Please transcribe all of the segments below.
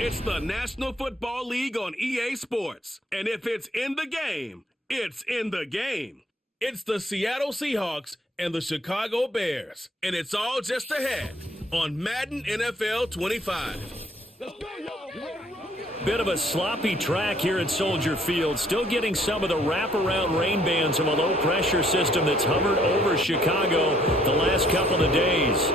It's the National Football League on EA Sports. And if it's in the game, it's in the game. It's the Seattle Seahawks and the Chicago Bears. And it's all just ahead on Madden NFL 25. Bit of a sloppy track here at Soldier Field. Still getting some of the wraparound rain bands of a low-pressure system that's hovered over Chicago the last couple of days.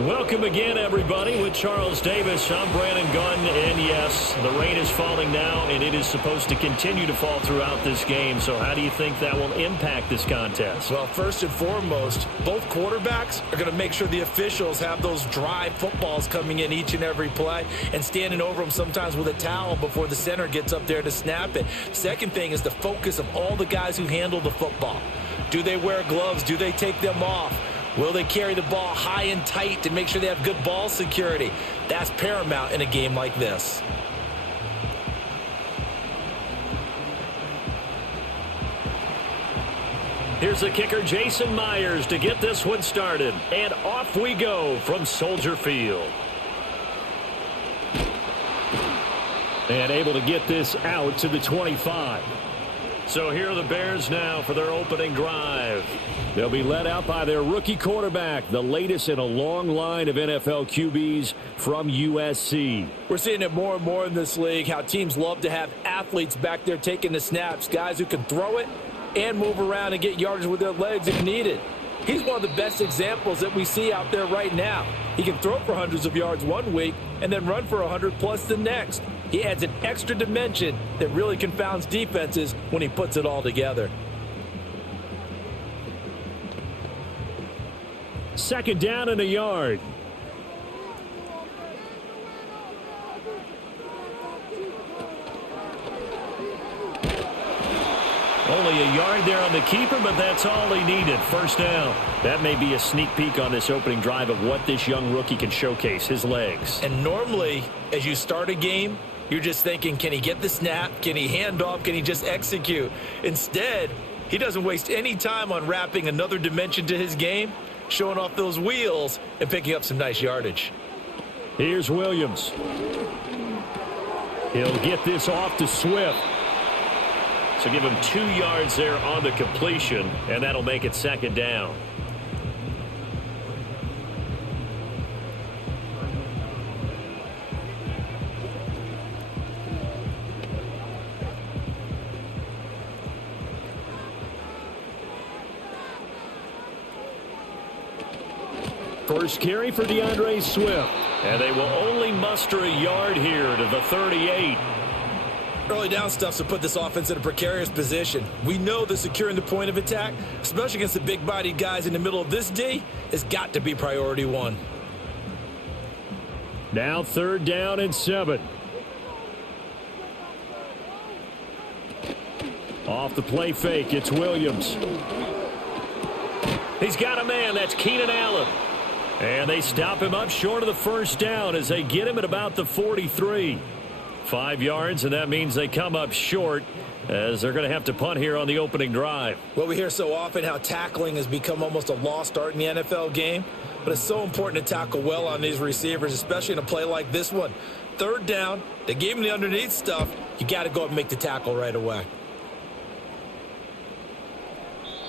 Welcome again, everybody, with Charles Davis. I'm Brandon Gunn, and yes, the rain is falling now, and it is supposed to continue to fall throughout this game. So how do you think that will impact this contest? Well, first and foremost, both quarterbacks are going to make sure the officials have those dry footballs coming in each and every play and standing over them sometimes with a towel before the center gets up there to snap it. Second thing is the focus of all the guys who handle the football. Do they wear gloves? Do they take them off? Will they carry the ball high and tight to make sure they have good ball security? That's paramount in a game like this. Here's the kicker, Jason Myers, to get this one started. And off we go from Soldier Field. And able to get this out to the 25. So here are the Bears now for their opening drive. They'll be led out by their rookie quarterback, the latest in a long line of NFL QBs from USC. We're seeing it more and more in this league, how teams love to have athletes back there taking the snaps, guys who can throw it and move around and get yardage with their legs if needed. He's one of the best examples that we see out there right now. He can throw for hundreds of yards one week and then run for 100 plus the next. He adds an extra dimension that really confounds defenses when he puts it all together. Second down and a yard. Only a yard there on the keeper, but that's all he needed. First down. That may be a sneak peek on this opening drive of what this young rookie can showcase, his legs. And normally, as you start a game, you're just thinking, can he get the snap? Can he hand off? Can he just execute? Instead, he doesn't waste any time on wrapping another dimension to his game, showing off those wheels, and picking up some nice yardage. Here's Williams. He'll get this off to Swift. So give him 2 yards there on the completion, and that'll make it second down. First carry for DeAndre Swift. And they will only muster a yard here to the 38. Early down stuff to put this offense in a precarious position. We know that securing the point of attack, especially against the big-bodied guys in the middle of this D, has got to be priority one. Now third down and 7. Off the play fake, it's Williams. He's got a man, that's Keenan Allen. And they stop him up short of the first down as they get him at about the 43. 5 yards, and that means they come up short as they're going to have to punt here on the opening drive. Well, we hear so often how tackling has become almost a lost art in the NFL game, but it's so important to tackle well on these receivers, especially in a play like this one. Third down, they gave him the underneath stuff. You got to go up and make the tackle right away.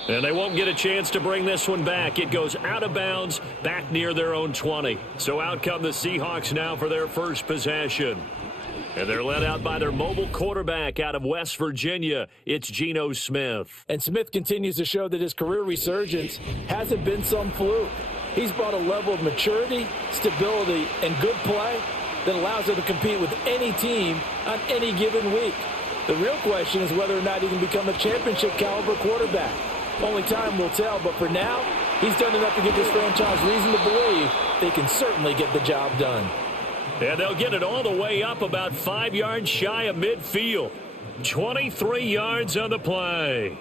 And they won't get a chance to bring this one back. It goes out of bounds back near their own 20. So out come the Seahawks now for their first possession. And they're led out by their mobile quarterback out of West Virginia. It's Geno Smith. And Smith continues to show that his career resurgence hasn't been some fluke. He's brought a level of maturity, stability, and good play that allows him to compete with any team on any given week. The real question is whether or not he can become a championship-caliber quarterback. Only time will tell, but for now, he's done enough to give this franchise reason to believe they can certainly get the job done. And they'll get it all the way up about 5 yards shy of midfield. 23 yards on the play.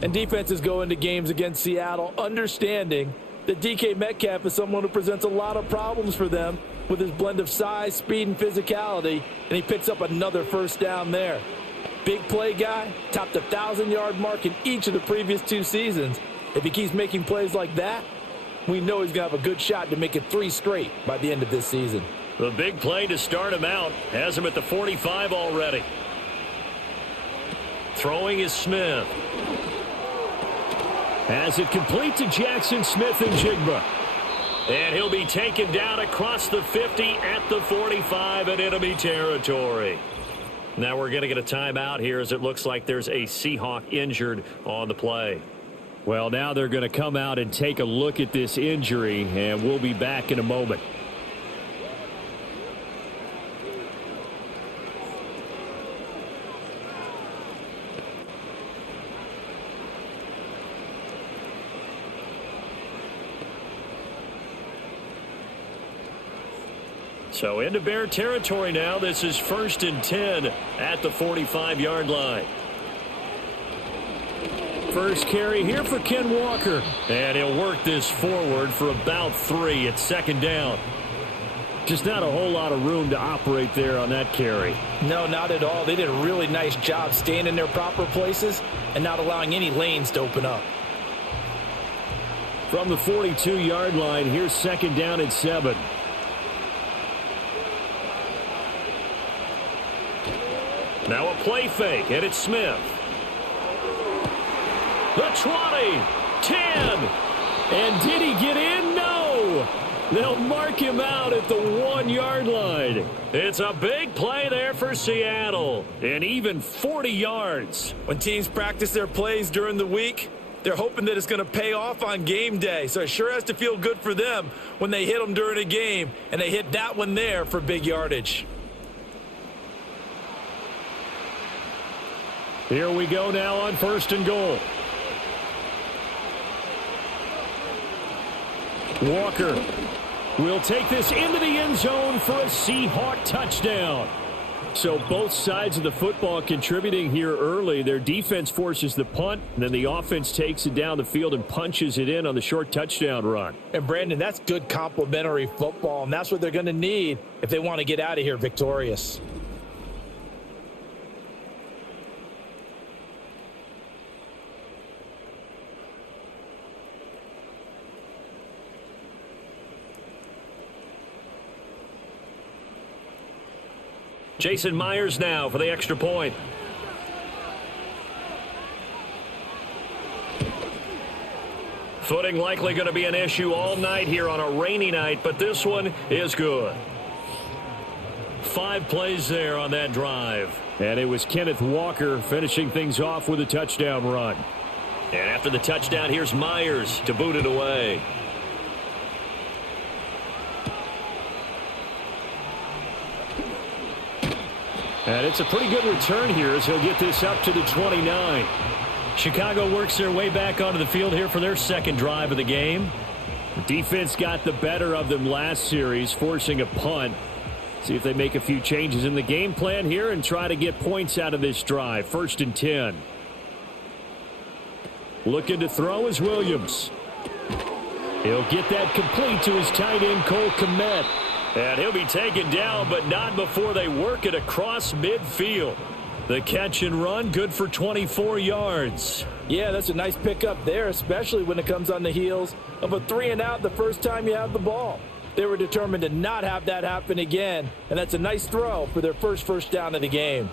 And defenses go into games against Seattle understanding that DK Metcalf is someone who presents a lot of problems for them with his blend of size, speed, and physicality, and he picks up another first down there. Big play guy, topped the 1,000-yard mark in each of the previous 2 seasons. If he keeps making plays like that, we know he's going to have a good shot to make it 3 straight by the end of this season. The big play to start him out has him at the 45 already. Throwing is Smith. Has it complete to Jackson Smith and Jigba. And he'll be taken down across the 50 at the 45 in enemy territory. Now we're going to get a timeout here as it looks like there's a Seahawk injured on the play. Well, now they're going to come out and take a look at this injury, and we'll be back in a moment. So into Bear territory now. This is 1st and 10 at the 45-yard line. First carry here for Ken Walker. And he'll work this forward for about 3 at 2nd down. Just not a whole lot of room to operate there on that carry. No, not at all. They did a really nice job staying in their proper places and not allowing any lanes to open up. From the 42-yard line, here's 2nd down and 7. Now a play fake, and it's Smith. The 20, 10, and did he get in? No! They'll mark him out at the 1-yard line. It's a big play there for Seattle, and even 40 yards. When teams practice their plays during the week, they're hoping that it's going to pay off on game day, so it sure has to feel good for them when they hit them during a game, and they hit that one there for big yardage. Here we go now on 1st and goal. Walker will take this into the end zone for a Seahawk touchdown. So both sides of the football contributing here early. Their defense forces the punt, and then the offense takes it down the field and punches it in on the short touchdown run. And Brandon, that's good complementary football, and that's what they're going to need if they want to get out of here victorious. Jason Myers now for the extra point. Footing likely going to be an issue all night here on a rainy night, but this one is good. 5 plays there on that drive. And it was Kenneth Walker finishing things off with a touchdown run. And after the touchdown, here's Myers to boot it away. And it's a pretty good return here as he'll get this up to the 29. Chicago works their way back onto the field here for their 2nd drive of the game. The defense got the better of them last series, forcing a punt. See if they make a few changes in the game plan here and try to get points out of this drive. 1st and 10. Looking to throw is Williams. He'll get that complete to his tight end, Cole Kmet. And he'll be taken down, but not before they work it across midfield. The catch and run, good for 24 yards. Yeah, that's a nice pickup there, especially when it comes on the heels of a 3-and-out the first time you have the ball. They were determined to not have that happen again, and that's a nice throw for their first down of the game.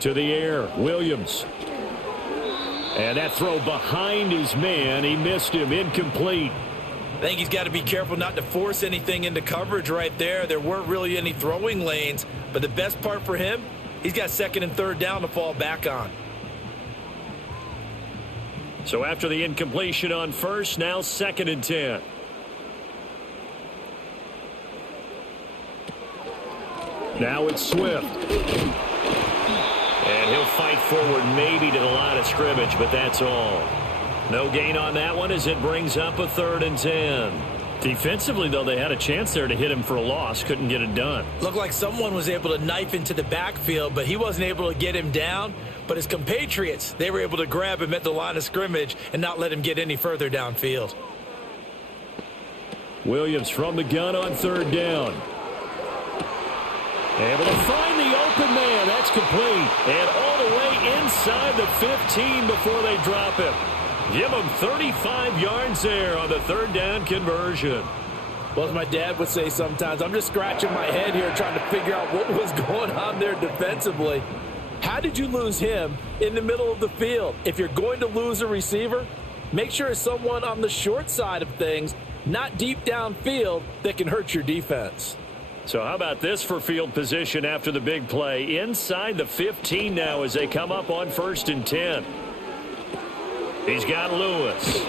To the air, Williams. And that throw behind his man. He missed him. Incomplete. I think he's got to be careful not to force anything into coverage right there. There weren't really any throwing lanes. But the best part for him, he's got 2nd and 3rd down to fall back on. So after the incompletion on 1st, now 2nd and 10. Now it's Swift. And he'll fight forward maybe to the line of scrimmage, but that's all. No gain on that one as it brings up a 3rd and 10. Defensively, though, they had a chance there to hit him for a loss. Couldn't get it done. Looked like someone was able to knife into the backfield, but he wasn't able to get him down. But his compatriots, they were able to grab him at the line of scrimmage and not let him get any further downfield. Williams from the gun on third down. Able to find the open man. That's complete. And all the way inside the 15 before they drop him. Give him 35 yards there on the third down conversion. Well, as my dad would say sometimes, I'm just scratching my head here trying to figure out what was going on there defensively. How did you lose him in the middle of the field? If you're going to lose a receiver, make sure it's someone on the short side of things, not deep downfield, that can hurt your defense. So how about this for field position after the big play? Inside the 15 now as they come up on 1st and 10. He's got Lewis.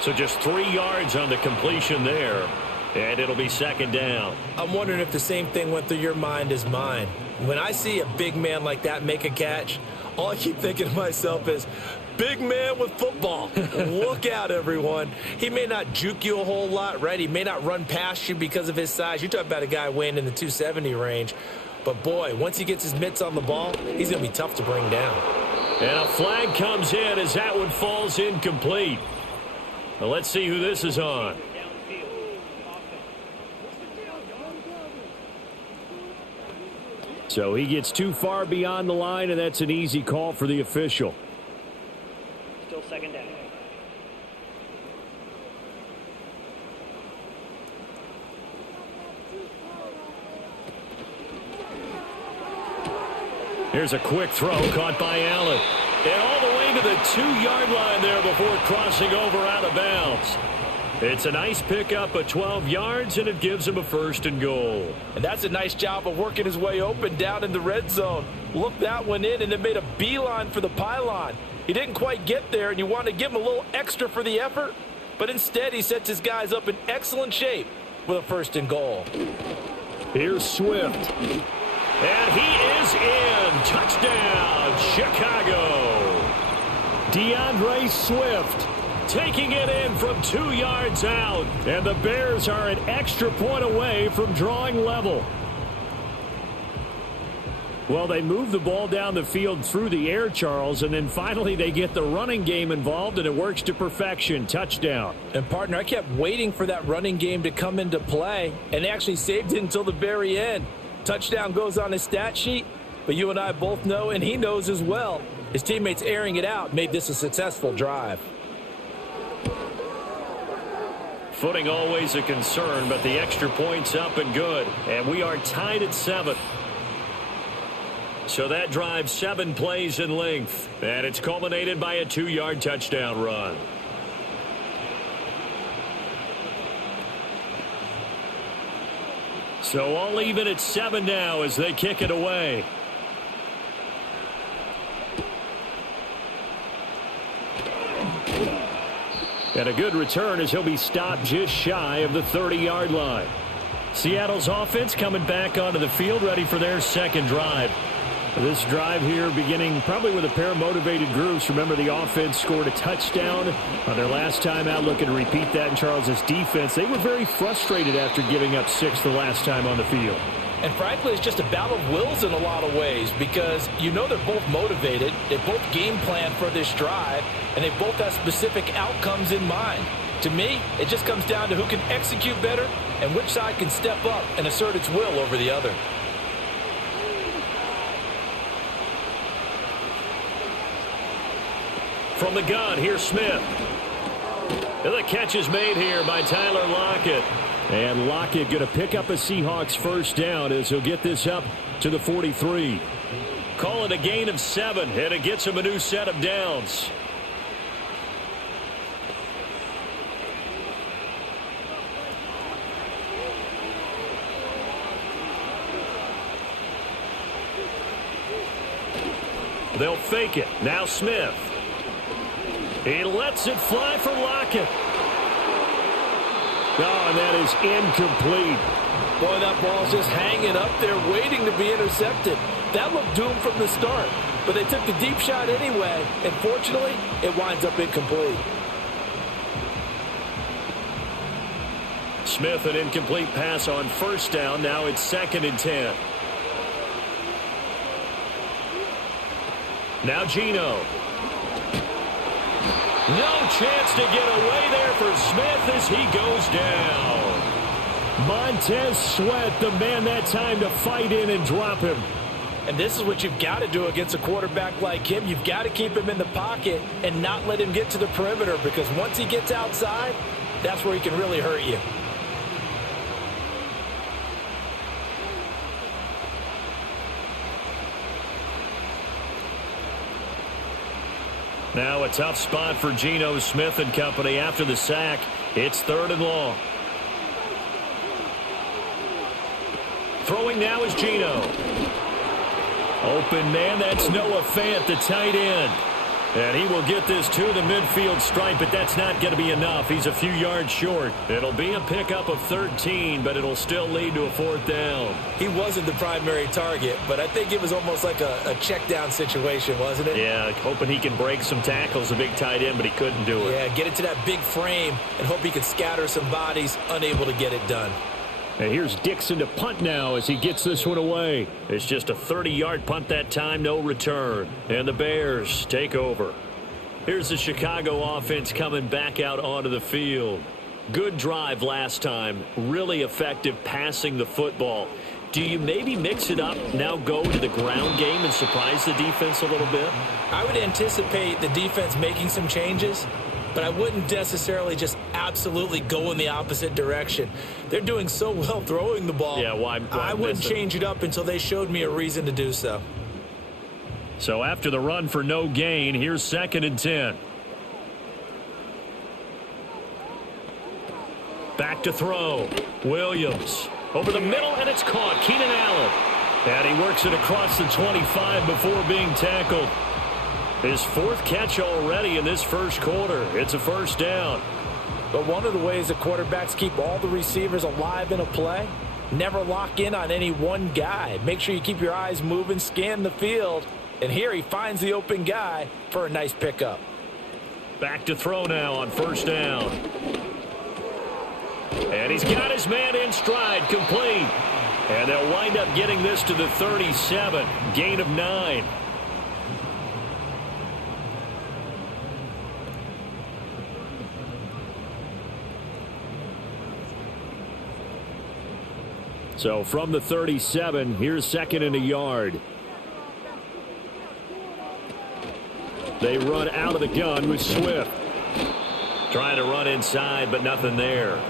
So just 3 yards on the completion there. And it'll be 2nd down. I'm wondering if the same thing went through your mind as mine. When I see a big man like that make a catch, all I keep thinking to myself is, big man with football. Look out, everyone. He may not juke you a whole lot, right? He may not run past you because of his size. You're talking about a guy weighing in the 270 range. But, boy, once he gets his mitts on the ball, he's going to be tough to bring down. And a flag comes in as that one falls incomplete. Well, let's see who this is on. So he gets too far beyond the line, and that's an easy call for the official. Still 2nd down. Here's a quick throw caught by Allen. And all the way to the 2-yard line there before crossing over out of bounds. It's a nice pickup of 12 yards, and it gives him a 1st and goal. And that's a nice job of working his way open down in the red zone. Look that one in, and it made a beeline for the pylon. He didn't quite get there, and you want to give him a little extra for the effort. But instead, he sets his guys up in excellent shape with a 1st and goal. Here's Swift. And he is in. Touchdown, Chicago. DeAndre Swift taking it in from 2 yards out. And the Bears are an extra point away from drawing level. Well, they move the ball down the field through the air, Charles, and then finally they get the running game involved, and it works to perfection. Touchdown. And, partner, I kept waiting for that running game to come into play, and they actually saved it until the very end. Touchdown goes on his stat sheet, but you and I both know, and he knows as well, his teammates airing it out made this a successful drive. Footing always a concern, but the extra point's up and good. And we are tied at 7. So that drive 7 plays in length. And it's culminated by a 2-yard touchdown run. So all even at 7 now as they kick it away. And a good return as he'll be stopped just shy of the 30-yard line. Seattle's offense coming back onto the field, ready for their 2nd drive. This drive here beginning probably with a pair of motivated groups. Remember, the offense scored a touchdown on their last time out. Looking to repeat that in Charles's defense. They were very frustrated after giving up 6 the last time on the field. And frankly, it's just a battle of wills in a lot of ways because you know they're both motivated. They both game plan for this drive, and they both have specific outcomes in mind. To me, it just comes down to who can execute better and which side can step up and assert its will over the other. From the gun, here's Smith. And the catch is made here by Tyler Lockett. And Lockett going to pick up a Seahawks 1st down as he'll get this up to the 43. Call it a gain of 7, and it gets him a new set of downs. They'll fake it. Now Smith. He lets it fly for Lockett. Oh, and that is incomplete. Boy, that ball's just hanging up there waiting to be intercepted. That looked doomed from the start, but they took the deep shot anyway, and fortunately, it winds up incomplete. Smith, an incomplete pass on first down. Now it's 2nd and 10. Now Geno. No chance to get away there for Smith as he goes down. Montez Sweat, the man that time to fight in and drop him. And this is what you've got to do against a quarterback like him. You've got to keep him in the pocket and not let him get to the perimeter, because once he gets outside, that's where he can really hurt you. Now a tough spot for Geno Smith and company after the sack. It's 3rd and long. Throwing now is Geno. Open man, that's Noah Fant, the tight end. And he will get this to the midfield stripe, but that's not going to be enough. He's a few yards short. It'll be a pickup of 13, but it'll still lead to a 4th down. He wasn't the primary target, but I think it was almost like a check down situation, wasn't it? Yeah, hoping he can break some tackles, a big tight end, but he couldn't do it. Yeah, get it to that big frame and hope he can scatter some bodies, unable to get it done. And here's Dixon to punt now as he gets this one away. It's just a 30-yard punt that time, no return. And the Bears take over. Here's the Chicago offense coming back out onto the field. Good drive last time. Really effective passing the football. Do you maybe mix it up, now go to the ground game and surprise the defense a little bit? I would anticipate the defense making some changes, but I wouldn't necessarily just absolutely go in the opposite direction. They're doing so well throwing the ball. Yeah, why I wouldn't change it up until they showed me a reason to do so. So after the run for no gain, here's 2nd and 10. Back to throw. Williams over the middle, and it's caught. Keenan Allen. And he works it across the 25 before being tackled. His 4th catch already in this first quarter. It's a 1st down. But one of the ways that quarterbacks keep all the receivers alive in a play, never lock in on any one guy. Make sure you keep your eyes moving, scan the field. And here he finds the open guy for a nice pickup. Back to throw now on 1st down. And he's got his man in stride, complete. And they'll wind up getting this to the 37. Gain of 9. So from the 37, here's 2nd and a yard. They run out of the gun with Swift. Trying to run inside, but nothing there.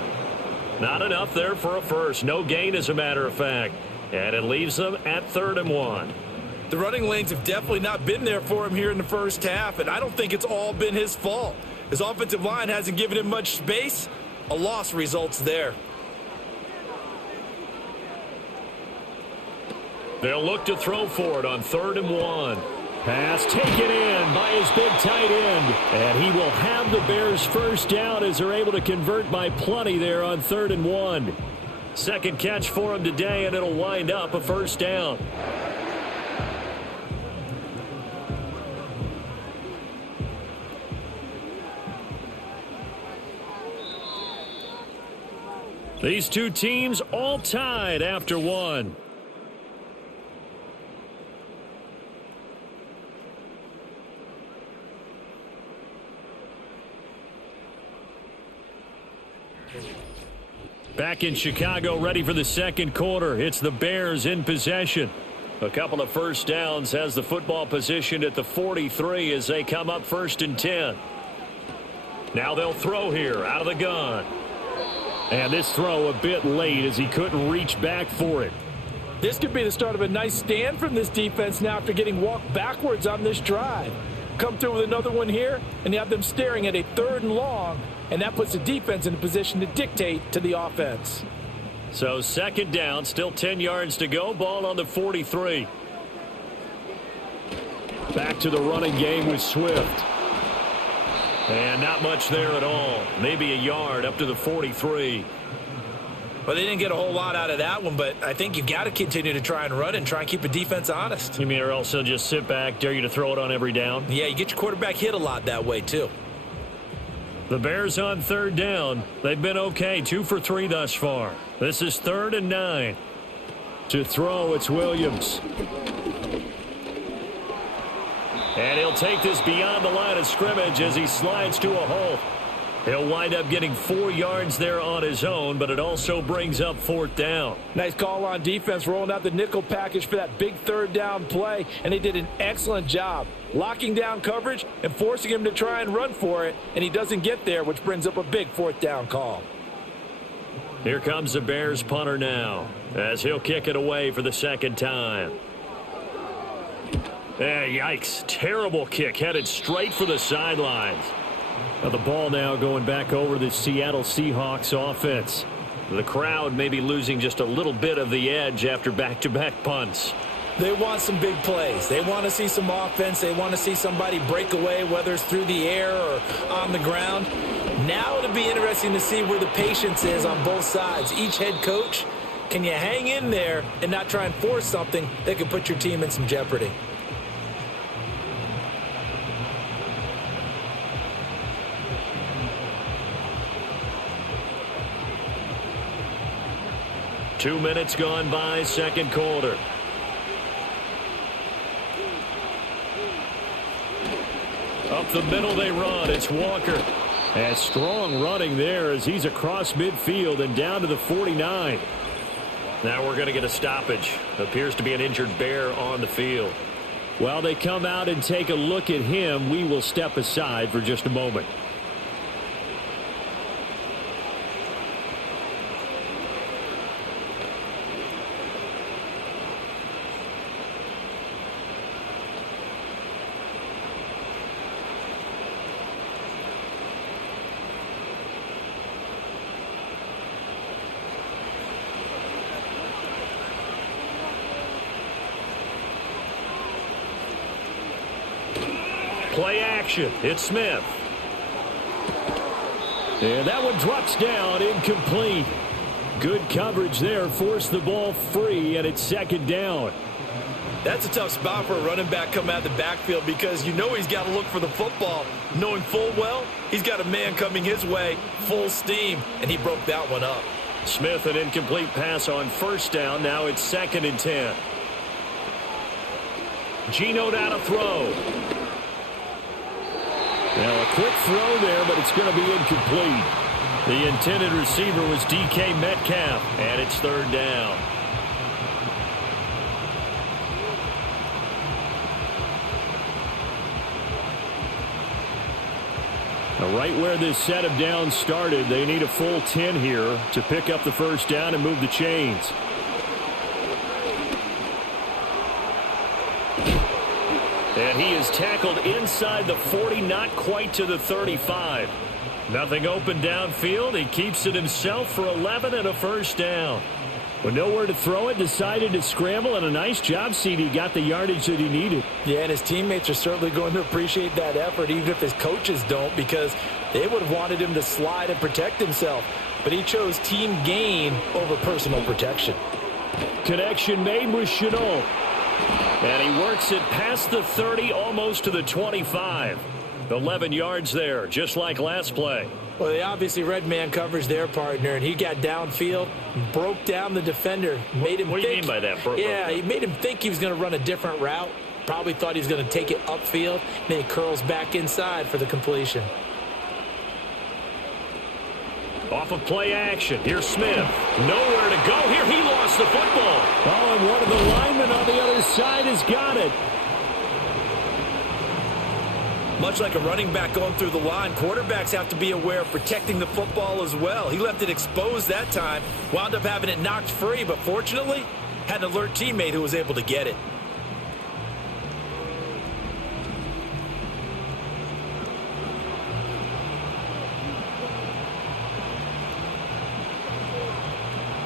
Not enough there for a first. No gain, as a matter of fact. And it leaves them at 3rd and 1. The running lanes have definitely not been there for him here in the first half, and I don't think it's all been his fault. His offensive line hasn't given him much space. A loss results there. They'll look to throw for it on 3rd and 1. Pass taken in by his big tight end. And he will have the Bears 1st down as they're able to convert by plenty there on 3rd and 1. 2nd catch for him today, and it'll wind up a 1st down. These two teams all tied after 1. Back in Chicago, ready for the 2nd quarter. It's the Bears in possession. A couple of 1st downs, has the football positioned at the 43 as they come up 1st and 10. Now they'll throw here out of the gun. And this throw a bit late as he couldn't reach back for it. This could be the start of a nice stand from this defense now after getting walked backwards on this drive. Come through with another one here, and you have them staring at a 3rd and long, and that puts the defense in a position to dictate to the offense. So 2nd down, still 10 yards to go, ball on the 43. Back to the running game with Swift. And not much there at all. Maybe a yard up to the 43. Well, they didn't get a whole lot out of that one, but I think you've got to continue to try and run and try and keep a defense honest. You mean, or else they'll just sit back, dare you to throw it on every down? Yeah, you get your quarterback hit a lot that way, too. The Bears on third down. They've been okay, 2 for 3 thus far. This is 3rd and 9. To throw, it's Williams. And he'll take this beyond the line of scrimmage as he slides to a hole. He'll wind up getting 4 yards there on his own, but it also brings up 4th down. Nice call on defense, rolling out the nickel package for that big 3rd down play, and they did an excellent job locking down coverage and forcing him to try and run for it, and he doesn't get there, which brings up a big 4th down call. Here comes the Bears punter now as he'll kick it away for the 2nd time. Yikes, terrible kick headed straight for the sidelines. Now the ball now going back over the Seattle Seahawks offense. The crowd may be losing just a little bit of the edge after back-to-back punts. They want some big plays. They want to see some offense. They want to see somebody break away, whether it's through the air or on the ground. Now it'll be interesting to see where the patience is on both sides. Each head coach, can you hang in there and not try and force something that could put your team in some jeopardy? Two minutes gone by, second quarter. Up the middle they run. It's Walker. And strong running there as he's across midfield and down to the 49. Now we're going to get a stoppage. Appears to be an injured Bear on the field. While they come out and take a look at him, we will step aside for just a moment. Play action. It's Smith. And that one drops down, incomplete. Good coverage there. Forced the ball free, and it's 2nd down. That's a tough spot for a running back coming out of the backfield because you know he's got to look for the football, knowing full well he's got a man coming his way, full steam, and he broke that one up. Smith, an incomplete pass on 1st down. Now it's 2nd and 10. Geno down to throw. Now a quick throw there, but it's going to be incomplete. The intended receiver was DK Metcalf, and it's 3rd down. Now right where this set of downs started, they need a full 10 here to pick up the 1st down and move the chains. And he is tackled inside the 40, not quite to the 35. Nothing open downfield. He keeps it himself for 11 and a 1st down. With nowhere to throw it, decided to scramble, and a nice job, CD. Got the yardage that he needed. Yeah, and his teammates are certainly going to appreciate that effort, even if his coaches don't, because they would have wanted him to slide and protect himself. But he chose team gain over personal protection. Connection made with Chenault. And he works it past the 30, almost to the 25. 11 yards there, just like last play. Well, they obviously read man coverage their partner, and he got downfield, broke down the defender, made him think. What do you mean by that? Yeah, he made him think he was going to run a different route. Probably thought he was going to take it upfield, and then he curls back inside for the completion. Off of play action. Here's Smith. Nowhere to go. Here he lost the football. Oh, and one of the linemen on the other side has got it. Much like a running back going through the line, quarterbacks have to be aware of protecting the football as well. He left it exposed that time, wound up having it knocked free, but fortunately, had an alert teammate who was able to get it.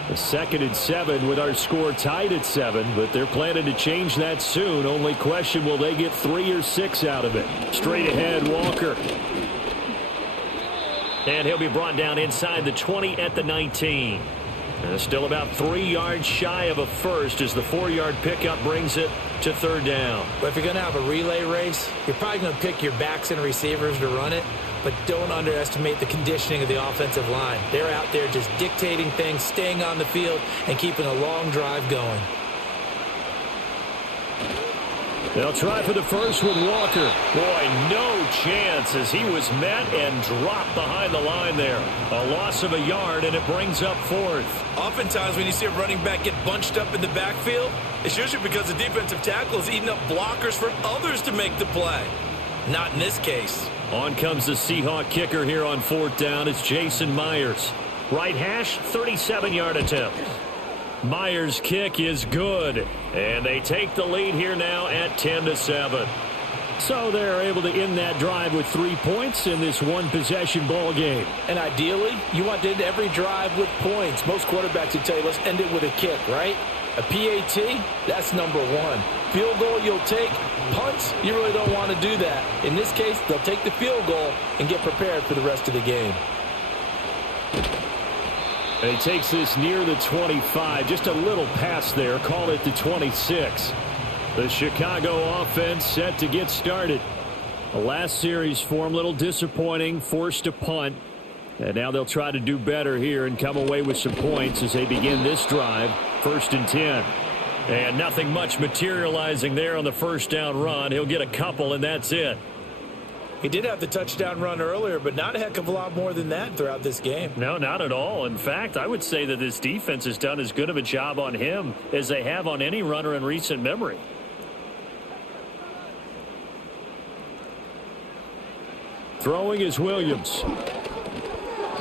A 2nd and 7 with our score tied at 7, but they're planning to change that soon. Only question, will they get 3 or 6 out of it? Straight ahead, Walker. And he'll be brought down inside the 20 at the 19. Still about 3 yards shy of a first as the 4-yard pickup brings it to third down. But if you're going to have a relay race, you're probably going to pick your backs and receivers to run it, but don't underestimate the conditioning of the offensive line. They're out there just dictating things, staying on the field, and keeping a long drive going. They'll try for the first with Walker. Boy, no chance as he was met and dropped behind the line there. A loss of a yard, and it brings up fourth. Oftentimes when you see a running back get bunched up in the backfield, it's usually because the defensive tackle is eating up blockers for others to make the play. Not in this case. On comes the Seahawk kicker here on fourth down. It's Jason Myers. Right hash, 37-yard attempt. Myers' kick is good, and they take the lead here now at 10-7. So they're able to end that drive with 3 points in this one-possession ball game. And ideally, you want to end every drive with points. Most quarterbacks would tell you, let's end it with a kick, right? A PAT, that's number one. Field goal you'll take. Punts, you really don't want to do that. In this case, they'll take the field goal and get prepared for the rest of the game. And he takes this near the 25. Just a little pass there. Call it the 26. The Chicago offense set to get started. The last series for him, a little disappointing. Forced to punt. And now they'll try to do better here and come away with some points as they begin this drive. 1st and 10. And nothing much materializing there on the first down run. He'll get a couple, and that's it. He did have the touchdown run earlier, but not a heck of a lot more than that throughout this game. No, not at all. In fact, I would say that this defense has done as good of a job on him as they have on any runner in recent memory. Throwing is Williams.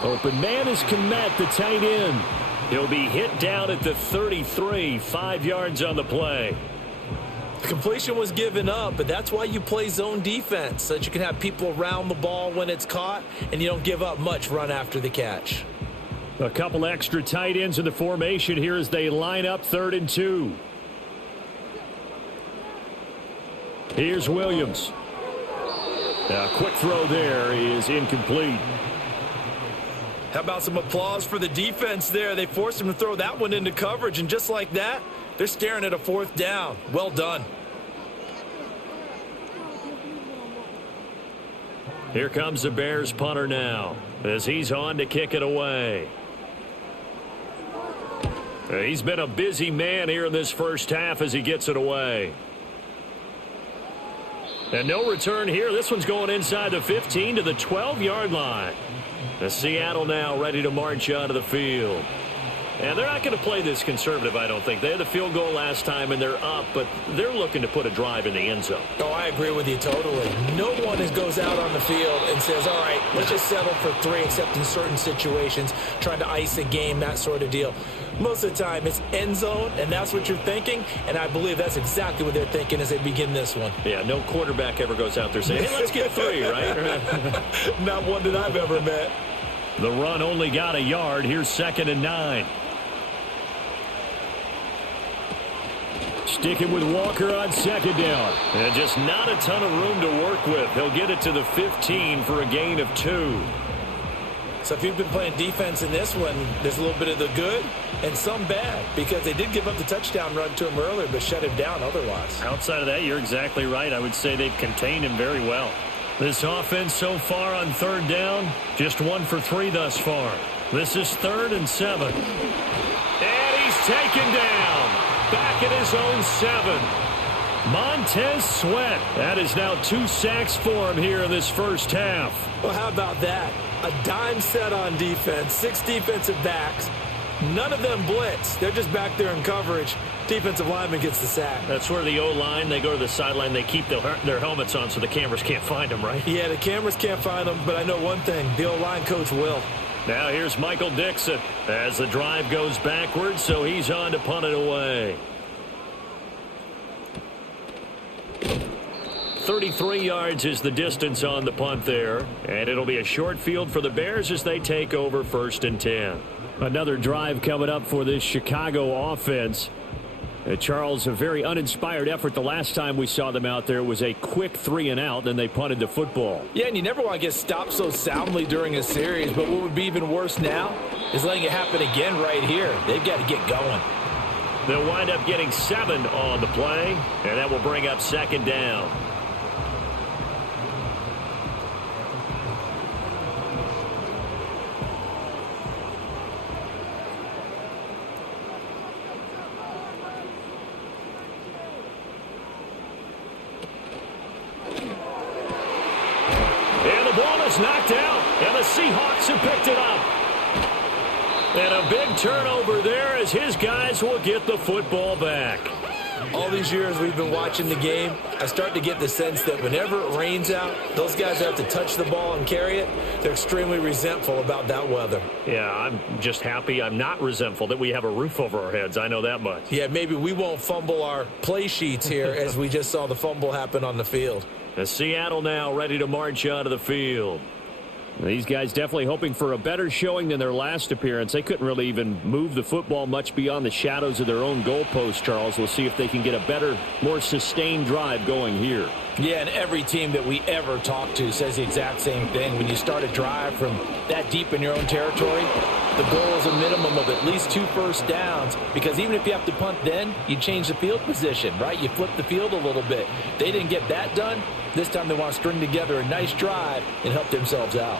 Open man is Kmet, the tight end. He'll be hit down at the 33, 5 yards on the play. The completion was given up, but that's why you play zone defense, so that you can have people around the ball when it's caught, and you don't give up much run after the catch. A couple extra tight ends in the formation here as they line up 3rd and 2. Here's Williams. A quick throw there is incomplete. How about some applause for the defense there? They forced him to throw that one into coverage, and just like that, they're staring at a 4th down. Well done. Here comes the Bears punter now as he's on to kick it away. He's been a busy man here in this first half as he gets it away. And no return here. This one's going inside the 15 to the 12-yard line. The Seattle now ready to march out of the field. And they're not going to play this conservative, I don't think. They had the field goal last time, and they're up, but they're looking to put a drive in the end zone. Oh, I agree with you totally. No one goes out on the field and says, all right, let's just settle for 3, except in certain situations, trying to ice a game, that sort of deal. Most of the time, it's end zone, and that's what you're thinking, and I believe that's exactly what they're thinking as they begin this one. Yeah, no quarterback ever goes out there saying, hey, let's get 3, right? Not one that I've ever met. The run only got a yard. Here's 2nd and 9. Sticking with Walker on 2nd down. And just not a ton of room to work with. He'll get it to the 15 for a gain of 2. So if you've been playing defense in this one, there's a little bit of the good and some bad, because they did give up the touchdown run to him earlier but shut him down otherwise. Outside of that, you're exactly right. I would say they've contained him very well. This offense so far on 3rd down, just 1 for 3 thus far. This is 3rd and 7. And he's taken down. Back at his own 7. Montez Sweat. That is now 2 sacks for him here in this first half. Well, how about that? A dime set on defense, 6 defensive backs. None of them blitz. They're just back there in coverage. Defensive lineman gets the sack. That's where the O-line, they go to the sideline, they keep their helmets on so the cameras can't find them, right? Yeah, the cameras can't find them, but I know one thing. The O-line coach will. Now here's Michael Dixon as the drive goes backwards, so he's on to punt it away. 33 yards is the distance on the punt there, and it'll be a short field for the Bears as they take over 1st and 10. Another drive coming up for this Chicago offense. Charles, a very uninspired effort. The last time we saw them out there was a quick 3-and-out, then they punted the football. Yeah, and you never want to get stopped so soundly during a series, but what would be even worse now is letting it happen again right here. They've got to get going. They'll wind up getting 7 on the play, and that will bring up 2nd down. And the ball is knocked out, and the Seahawks have picked it up. And a big turnover there as his guys will get the football back. All these years we've been watching the game, I start to get the sense that whenever it rains out, those guys have to touch the ball and carry it. They're extremely resentful about that weather. Yeah, I'm just happy I'm not resentful that we have a roof over our heads. I know that much. Yeah, maybe we won't fumble our play sheets here as we just saw the fumble happen on the field. Seattle now ready to march onto the field. These guys definitely hoping for a better showing than their last appearance. They couldn't really even move the football much beyond the shadows of their own goalpost, Charles. We'll see if they can get a better, more sustained drive going here. Yeah, and every team that we ever talk to says the exact same thing. When you start a drive from that deep in your own territory, the goal is a minimum of at least 2 first downs, because even if you have to punt then, you change the field position, right? You flip the field a little bit. They didn't get that done. This time they want to string together a nice drive and help themselves out.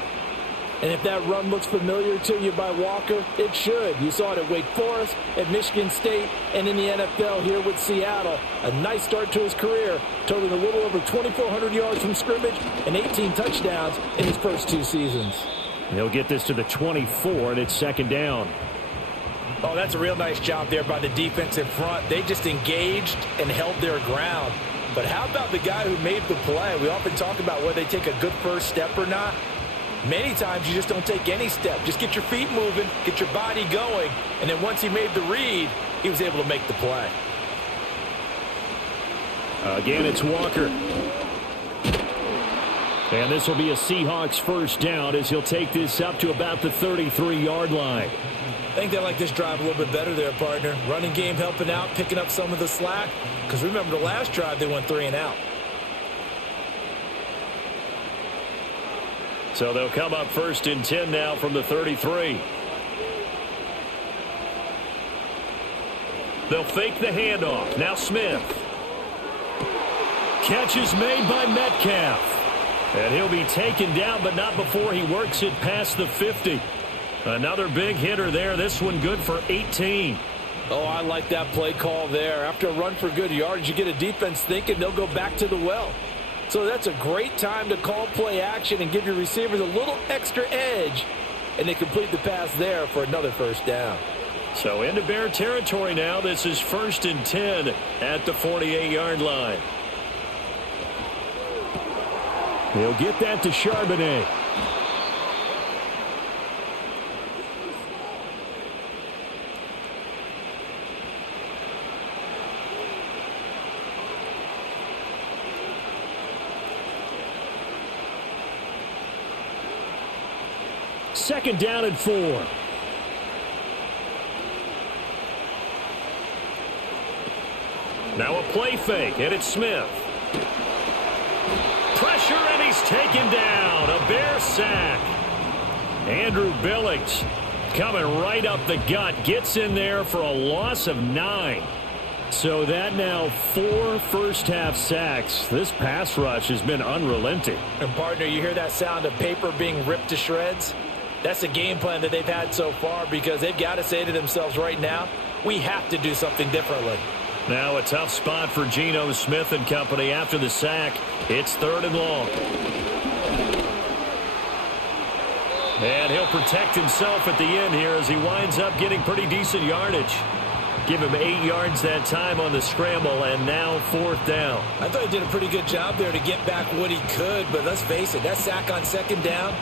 And if that run looks familiar to you by Walker, it should. You saw it at Wake Forest, at Michigan State, and in the NFL here with Seattle. A nice start to his career, totaling a little over 2,400 yards from scrimmage and 18 touchdowns in his first 2 seasons. He'll get this to the 24, and it's 2nd down. Oh, that's a real nice job there by the defensive front. They just engaged and held their ground. But how about the guy who made the play? We often talk about whether they take a good first step or not. Many times you just don't take any step. Just get your feet moving, get your body going, and then once he made the read, he was able to make the play. Again, it's Walker. And this will be a Seahawks first down as he'll take this up to about the 33-yard line. I think they like this drive a little bit better there, partner. Running game helping out, picking up some of the slack. Because remember, the last drive, they went 3-and-out. So they'll come up 1st and 10 now from the 33. They'll fake the handoff. Now Smith. Catch is made by Metcalf. And he'll be taken down, but not before he works it past the 50. Another big hitter there. This one good for 18. Oh, I like that play call there. After a run for good yards, you get a defense thinking they'll go back to the well. So that's a great time to call play action and give your receivers a little extra edge. And they complete the pass there for another first down. So into Bear territory now. This is 1st and 10 at the 48-yard line. He'll get that to Charbonnet. Second down and 4. Now a play fake, and it's Smith. Pressure, and he's taken down. A Bear sack. Andrew Billings coming right up the gut. Gets in there for a loss of 9. So that now 4 first-half sacks. This pass rush has been unrelenting. And, partner, you hear that sound of paper being ripped to shreds? That's the game plan that they've had so far, because they've got to say to themselves right now, we have to do something differently. Now a tough spot for Geno Smith and company after the sack. It's 3rd and long. And he'll protect himself at the end here as he winds up getting pretty decent yardage. Give him 8 yards that time on the scramble, and now 4th down. I thought he did a pretty good job there to get back what he could, but let's face it, that sack on 2nd down,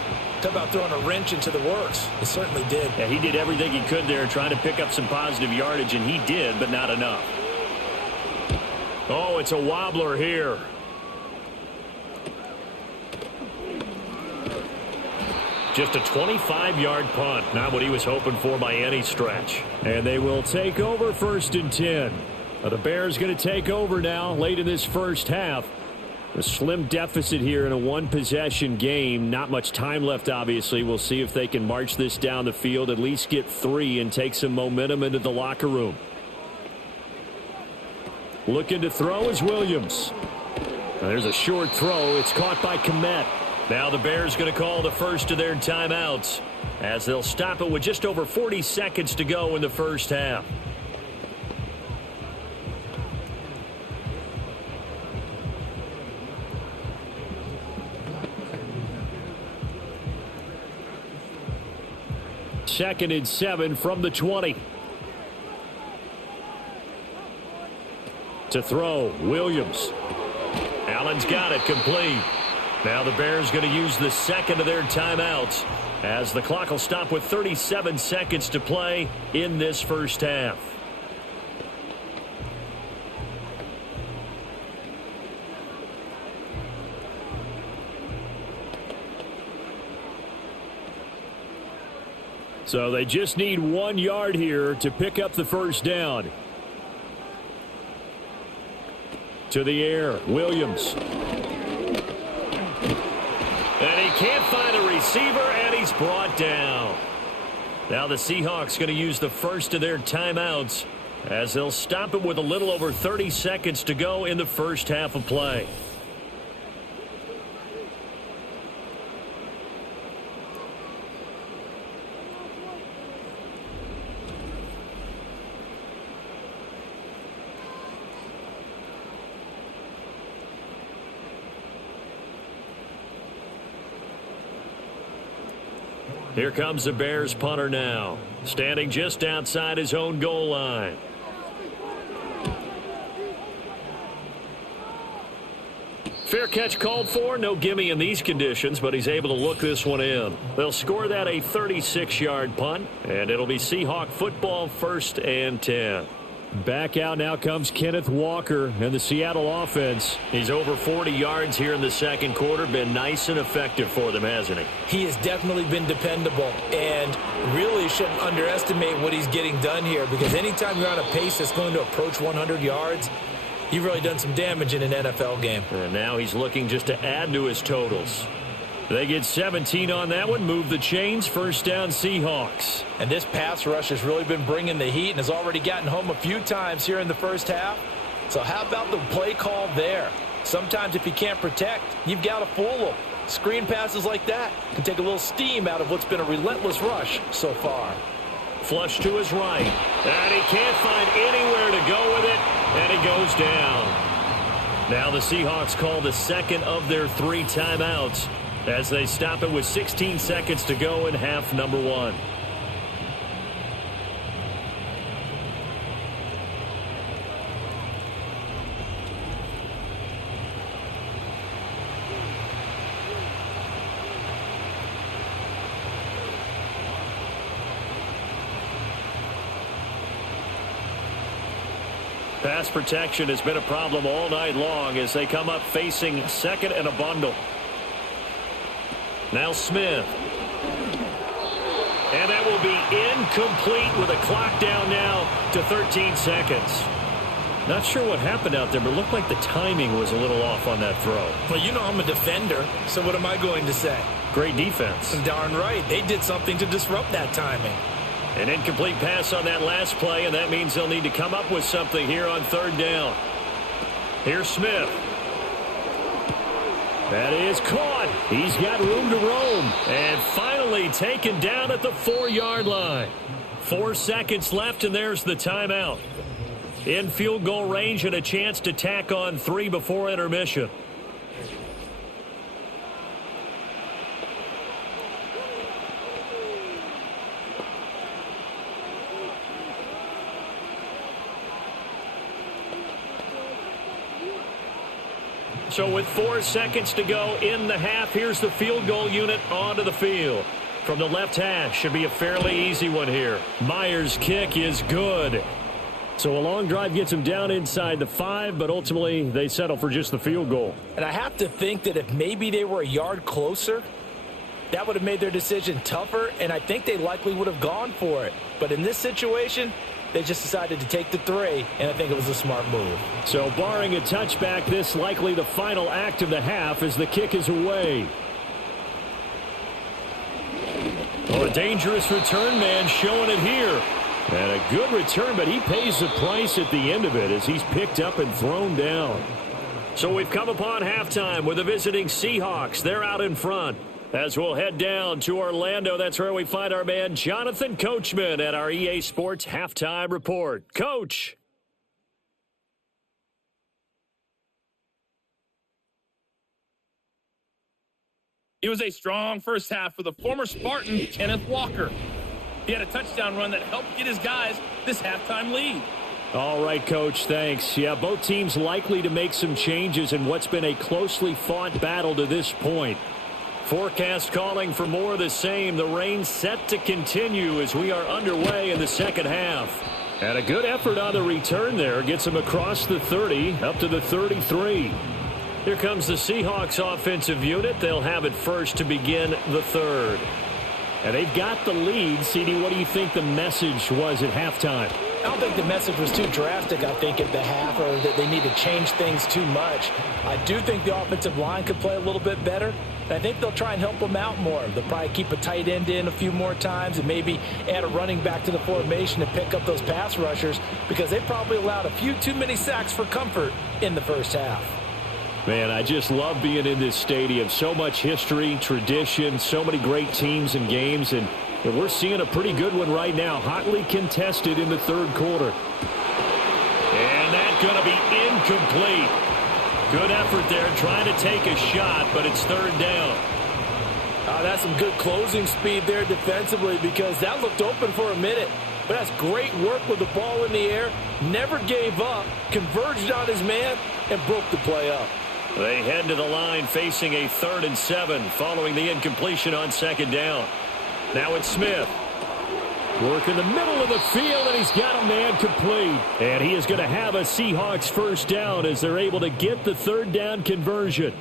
talk about throwing a wrench into the works. It certainly did. Yeah, he did everything he could there trying to pick up some positive yardage, and he did, but not enough. Oh, it's a wobbler here. Just a 25-yard punt. Not what he was hoping for by any stretch. And they will take over 1st and 10. The Bears going to take over now late in this first half. A slim deficit here in a one-possession game. Not much time left, obviously. We'll see if they can march this down the field, at least get 3 and take some momentum into the locker room. Looking to throw is Williams. There's a short throw. It's caught by Kmet. Now the Bears going to call the first of their timeouts as they'll stop it with just over 40 seconds to go in the first half. Second and 7 from the 20. To throw, Williams. Allen's got it complete. Now the Bears going to use the second of their timeouts as the clock will stop with 37 seconds to play in this first half. So they just need 1 yard here to pick up the first down. To the air, Williams. And he can't find a receiver, and he's brought down. Now the Seahawks going to use the first of their timeouts as they'll stop it with a little over 30 seconds to go in the first half of play. Here comes the Bears punter now, standing just outside his own goal line. Fair catch called for. No gimme in these conditions, but he's able to look this one in. They'll score that a 36-yard punt, and it'll be Seahawk football, 1st and 10. Back out now comes Kenneth Walker and the Seattle offense. He's over 40 yards here in the second quarter. Been nice and effective for them, hasn't he? He has definitely been dependable, and really shouldn't underestimate what he's getting done here, because anytime you're on a pace that's going to approach 100 yards, you've really done some damage in an NFL game. And now he's looking just to add to his totals. They get 17 on that one. Move the chains. First down, Seahawks. And this pass rush has really been bringing the heat and has already gotten home a few times here in the first half. So how about the play call there? Sometimes if you can't protect, you've got to fool them. Screen passes like that can take a little steam out of what's been a relentless rush so far. Flush to his right. And he can't find anywhere to go with it. And he goes down. Now the Seahawks call the second of their 3 timeouts as they stop it with 16 seconds to go in half number 1. Pass protection has been a problem all night long as they come up facing 2nd and a bundle. Now Smith. And that will be incomplete with a clock down now to 13 seconds. Not sure what happened out there, but it looked like the timing was a little off on that throw. Well, you know I'm a defender, so what am I going to say? Great defense. Darn right. They did something to disrupt that timing. An incomplete pass on that last play, and that means they'll need to come up with something here on 3rd down. Here's Smith. That is caught. He's got room to roam. And finally taken down at the 4-yard line. 4 seconds left, and there's the timeout. In field goal range and a chance to tack on 3 before intermission. So with 4 seconds to go in the half, here's the field goal unit onto the field. From the left hash, should be a fairly easy one here. Myers' kick is good. So a long drive gets them down inside the 5, but ultimately they settle for just the field goal. And I have to think that if maybe they were a yard closer, that would have made their decision tougher, and I think they likely would have gone for it. But in this situation, They just decided to take the 3, and I think it was a smart move. So barring a touchback, this likely the final act of the half as the kick is away. Well, a dangerous return man showing it here. And a good return, but he pays the price at the end of it as he's picked up and thrown down. So we've come upon halftime with the visiting Seahawks. They're out in front. As we'll head down to Orlando, that's where we find our man Jonathan Coachman at our EA Sports Halftime Report. Coach. It was a strong first half for the former Spartan, Kenneth Walker. He had a touchdown run that helped get his guys this halftime lead. All right, Coach, thanks. Yeah, both teams likely to make some changes in what's been a closely fought battle to this point. Forecast calling for more of the same. The rain set to continue as we are underway in the second half. And a good effort on the return there. Gets him across the 30, up to the 33. Here comes the Seahawks offensive unit. They'll have it first to begin the third. And they've got the lead. CD, what do you think the message was at halftime? I don't think the message was too drastic, I think, at the half, or that they need to change things too much. I do think the offensive line could play a little bit better. And I think they'll try and help them out more. They'll probably keep a tight end in a few more times and maybe add a running back to the formation and pick up those pass rushers because they probably allowed a few too many sacks for comfort in the first half. Man, I just love being in this stadium. So much history, tradition, so many great teams and games, and we're seeing a pretty good one right now, hotly contested in the third quarter. And that's going to be incomplete. Good effort there, trying to take a shot, but it's third down. That's some good closing speed there defensively because that looked open for a minute. But that's great work with the ball in the air. Never gave up, converged on his man, and broke the play up. They head to the line facing a 3rd and 7 following the incompletion on second down. Now it's Smith. Work in the middle of the field, and he's got a man complete. And he is going to have a Seahawks first down as they're able to get the third down conversion.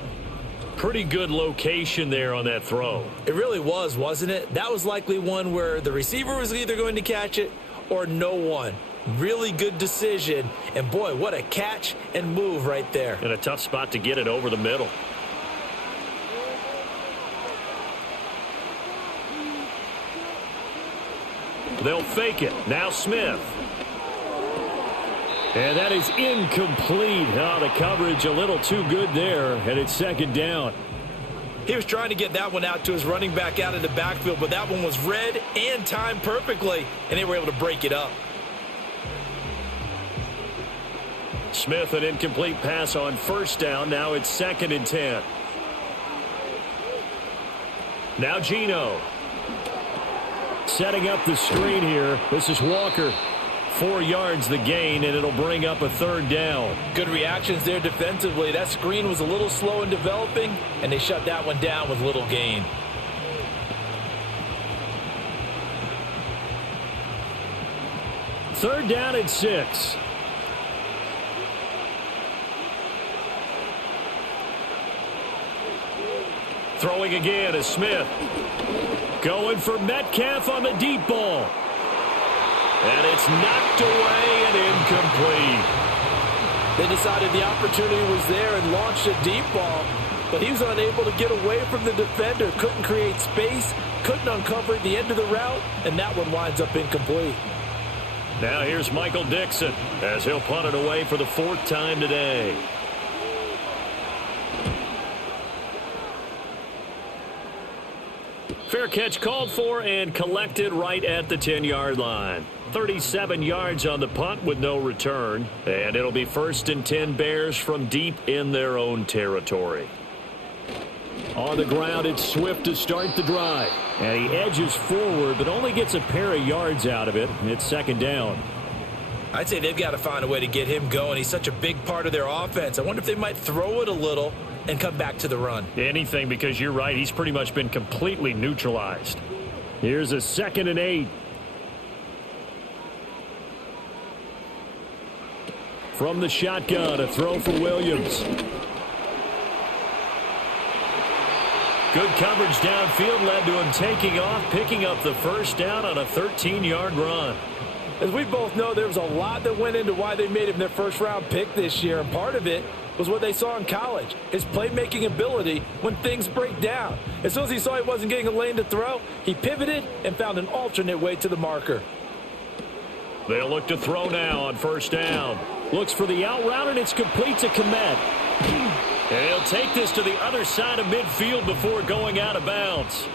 Pretty good location there on that throw. It really was, wasn't it? That was likely one where the receiver was either going to catch it or no one. Really good decision. And, boy, what a catch and move right there. And a tough spot to get it over the middle. They'll fake it. Now Smith. And that is incomplete. Oh, the coverage a little too good there, and it's second down. He was trying to get that one out to his running back out of the backfield, but that one was read and timed perfectly, and they were able to break it up. Smith, an incomplete pass on first down. Now it's 2nd and 10. Now Geno. Setting up the screen here. This is Walker. 4 yards the gain, and it'll bring up a third down. Good reactions there defensively. That screen was a little slow in developing, and they shut that one down with little gain. Third down and 6. Throwing again is Smith. Going for Metcalf on the deep ball. And it's knocked away and incomplete. They decided the opportunity was there and launched a deep ball, but he was unable to get away from the defender. Couldn't create space, couldn't uncover at the end of the route, and that one winds up incomplete. Now here's Michael Dixon as he'll punt it away for the 4th time today. Fair catch called for and collected right at the 10-yard line. 37 yards on the punt with no return. And it'll be 1st and 10 Bears from deep in their own territory. On the ground, it's Swift to start the drive. And he edges forward, but only gets a pair of yards out of it. It's 2nd down. I'd say they've got to find a way to get him going. He's such a big part of their offense. I wonder if they might throw it a little and come back to the run. Anything, because you're right. He's pretty much been completely neutralized. Here's a 2nd and 8. From the shotgun, a throw for Williams. Good coverage downfield led to him taking off, picking up the first down on a 13-yard run. As we both know, there was a lot that went into why they made him their first-round pick this year, and part of it was what they saw in college, his playmaking ability when things break down. As soon as he saw he wasn't getting a lane to throw, he pivoted and found an alternate way to the marker. They'll look to throw now on first down. Looks for the out route, and it's complete to Komet. And he'll take this to the other side of midfield before going out of bounds.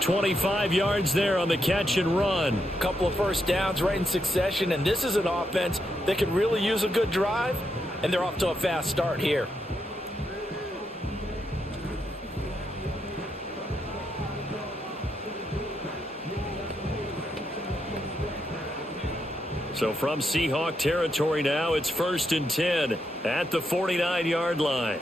25 yards there on the catch and run. A couple of first downs right in succession, and this is an offense that could really use a good drive, and they're off to a fast start here. So from Seahawk territory now, it's 1st and 10 at the 49-yard line.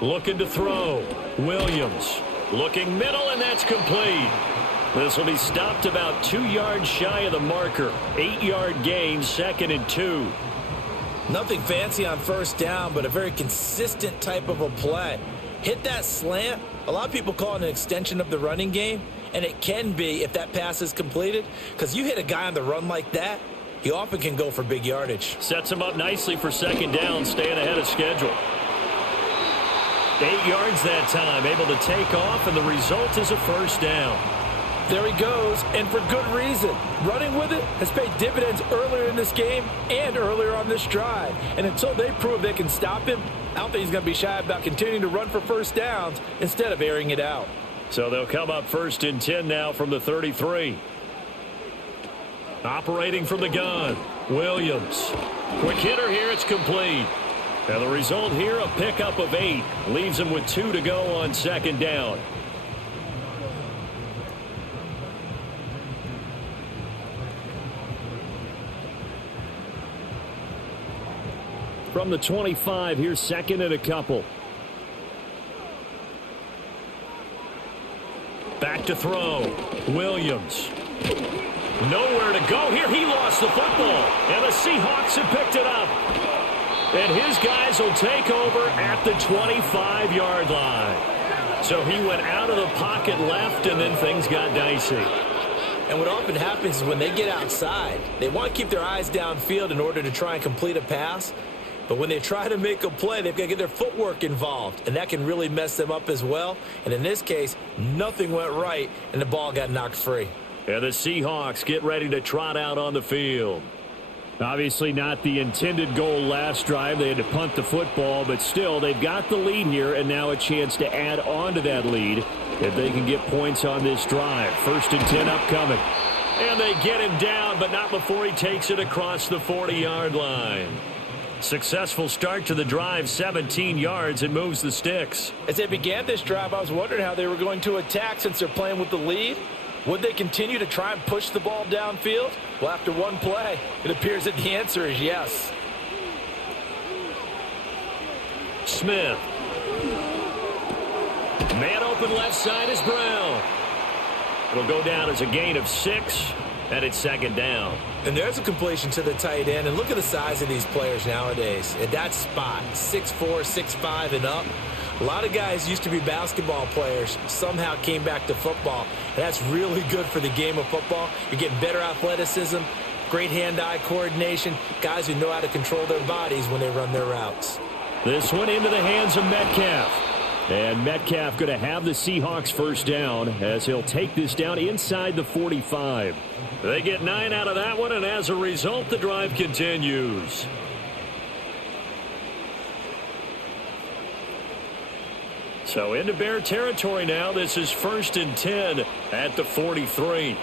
Looking to throw. Williams looking middle, and that's complete. This will be stopped about 2 yards shy of the marker. 8-yard gain, 2nd and 2. Nothing fancy on first down, but a very consistent type of a play. Hit that slant. A lot of people call it an extension of the running game, and it can be if that pass is completed, because you hit a guy on the run like that, he often can go for big yardage. Sets him up nicely for 2nd down, staying ahead of schedule. 8 yards that time, able to take off, and the result is a first down. There he goes, and for good reason. Running with it has paid dividends earlier in this game and earlier on this drive. And until they prove they can stop him, I don't think he's going to be shy about continuing to run for first downs instead of airing it out. So they'll come up 1st and 10 now from the 33. Operating from the gun, Williams. Quick hitter here, it's complete. And the result here, a pickup of 8. Leaves him with 2 to go on 2nd down. From the 25, here's 2nd and a couple. Back to throw. Williams. Nowhere to go here. He lost the football. And the Seahawks have picked it up. And his guys will take over at the 25-yard line. So he went out of the pocket left, and then things got dicey. And what often happens is when they get outside, they want to keep their eyes downfield in order to try and complete a pass. But when they try to make a play, they've got to get their footwork involved, and that can really mess them up as well. And in this case, nothing went right, and the ball got knocked free. And the Seahawks get ready to trot out on the field. Obviously not the intended goal last drive. They had to punt the football, but still, they've got the lead here, and now a chance to add on to that lead if they can get points on this drive. 1st and 10 upcoming. And they get him down, but not before he takes it across the 40-yard line. Successful start to the drive, 17 yards, and moves the sticks. As they began this drive, I was wondering how they were going to attack since they're playing with the lead. Would they continue to try and push the ball downfield? Well, after one play, it appears that the answer is yes. Smith. Man open left side is Brown. It'll go down as a gain of 6, and it's 2nd down. And there's a completion to the tight end. And look at the size of these players nowadays. At that spot, 6'4", 6'5", and up. A lot of guys used to be basketball players, somehow came back to football. And that's really good for the game of football. You're getting better athleticism, great hand-eye coordination, guys who know how to control their bodies when they run their routes. This one into the hands of Metcalf. And Metcalf going to have the Seahawks first down as he'll take this down inside the 45. They get 9 out of that one, and as a result, the drive continues. So into Bear territory now. This is 1st and 10 at the 43.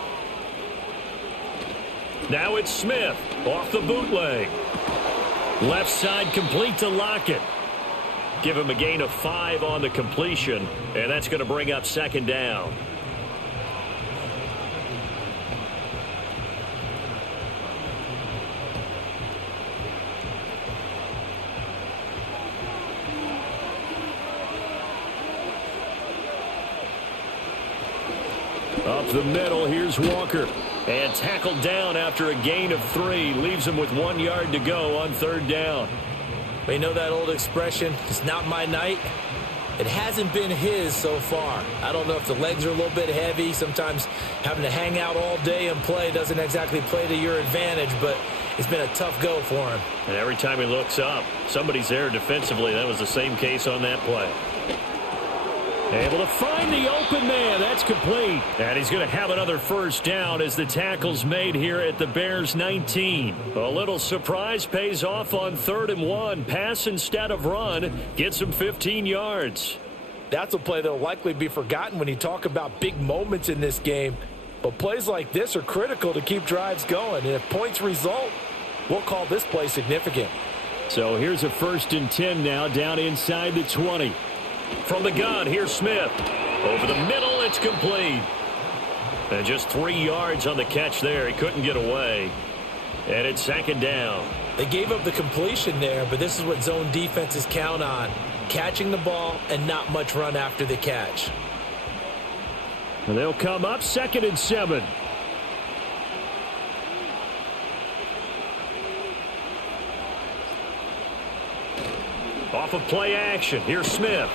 Now it's Smith off the bootleg. Left side complete to Lockett. Give him a gain of 5 on the completion, and that's going to bring up 2nd down. Up the middle, here's Walker. And tackled down after a gain of 3. Leaves him with 1 yard to go on 3rd down. We know that old expression, it's not my night. It hasn't been his so far. I don't know if the legs are a little bit heavy. Sometimes having to hang out all day and play doesn't exactly play to your advantage, but it's been a tough go for him. And every time he looks up, somebody's there defensively. That was the same case on that play. Able to find the open man. That's complete. And he's going to have another first down as the tackle's made here at the Bears 19. A little surprise pays off on 3rd and 1. Pass instead of run. Gets him 15 yards. That's a play that will likely be forgotten when you talk about big moments in this game. But plays like this are critical to keep drives going. And if points result, we'll call this play significant. So here's a 1st and 10 now down inside the 20. From the gun, here's Smith. Over the middle, it's complete. And just 3 yards on the catch there. He couldn't get away. And it's 2nd down. They gave up the completion there, but this is what zone defenses count on. Catching the ball and not much run after the catch. And they'll come up 2nd and 7. Off of play action. Here's Smith.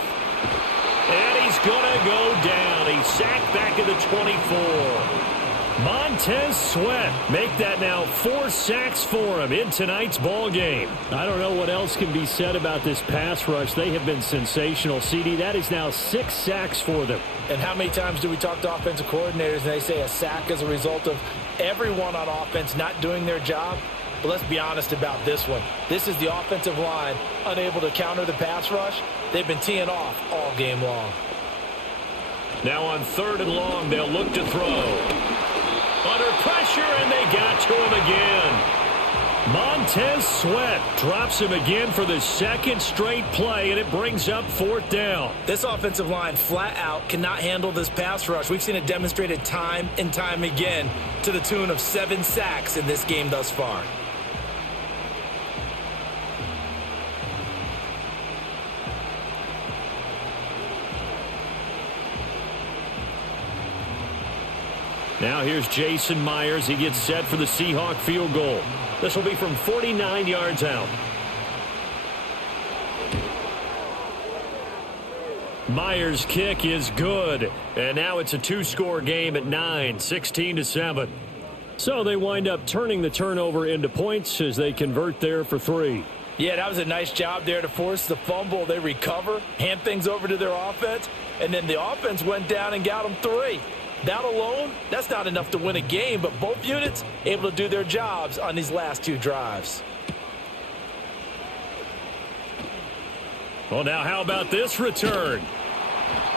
And he's going to go down. He's sacked back at the 24. Montez Sweat make that now 4 sacks for him in tonight's ball game. I don't know what else can be said about this pass rush. They have been sensational, CD. That is now 6 sacks for them. And how many times do we talk to offensive coordinators and they say a sack is a result of everyone on offense not doing their job? But let's be honest about this one. This is the offensive line unable to counter the pass rush. They've been teeing off all game long. Now on 3rd and long, they'll look to throw. Under pressure, and they got to him again. Montez Sweat drops him again for the 2nd straight play, and it brings up 4th down. This offensive line flat out cannot handle this pass rush. We've seen it demonstrated time and time again to the tune of 7 sacks in this game thus far. Now here's Jason Myers. He gets set for the Seahawk field goal. This will be from 49 yards out. Myers' kick is good. And now it's a 2-score game at 9, 16-7. So they wind up turning the turnover into points as they convert there for 3. Yeah, that was a nice job there to force the fumble. They recover, hand things over to their offense, and then the offense went down and got them 3. That alone, that's not enough to win a game, but both units able to do their jobs on these last 2 drives. Well, now how about this return?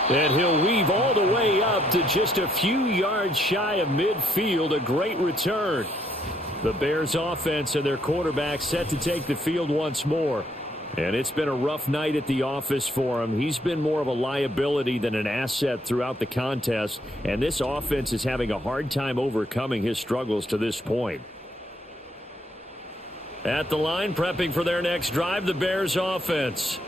And he'll weave all the way up to just a few yards shy of midfield. A great return. The Bears offense and their quarterback set to take the field once more. And it's been a rough night at the office for him. He's been more of a liability than an asset throughout the contest. And this offense is having a hard time overcoming his struggles to this point. At the line, prepping for their next drive, the Bears offense.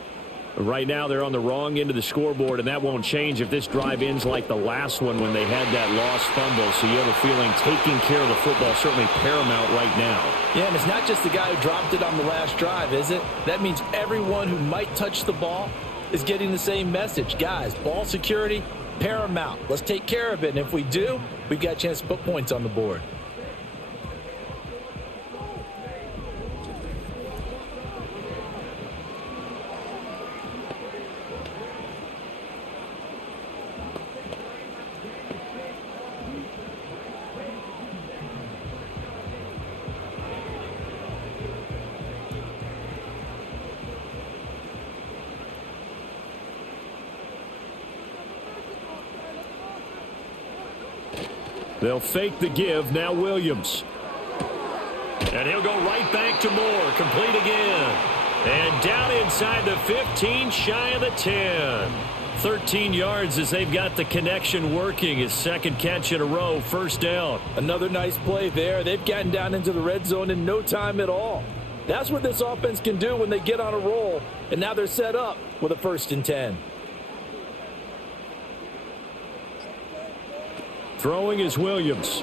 Right now, they're on the wrong end of the scoreboard, and that won't change if this drive ends like the last one when they had that lost fumble. So you have a feeling taking care of the football is certainly paramount right now. Yeah, and it's not just the guy who dropped it on the last drive, is it? That means everyone who might touch the ball is getting the same message. Guys, ball security, paramount. Let's take care of it, and if we do, we've got a chance to put points on the board. They'll fake the give. Now Williams. And he'll go right back to Moore. Complete again. And down inside the 15, shy of the 10. 13 yards as they've got the connection working. His 2nd catch in a row. 1st down. Another nice play there. They've gotten down into the red zone in no time at all. That's what this offense can do when they get on a roll. And now they're set up with a 1st and 10. Throwing is Williams.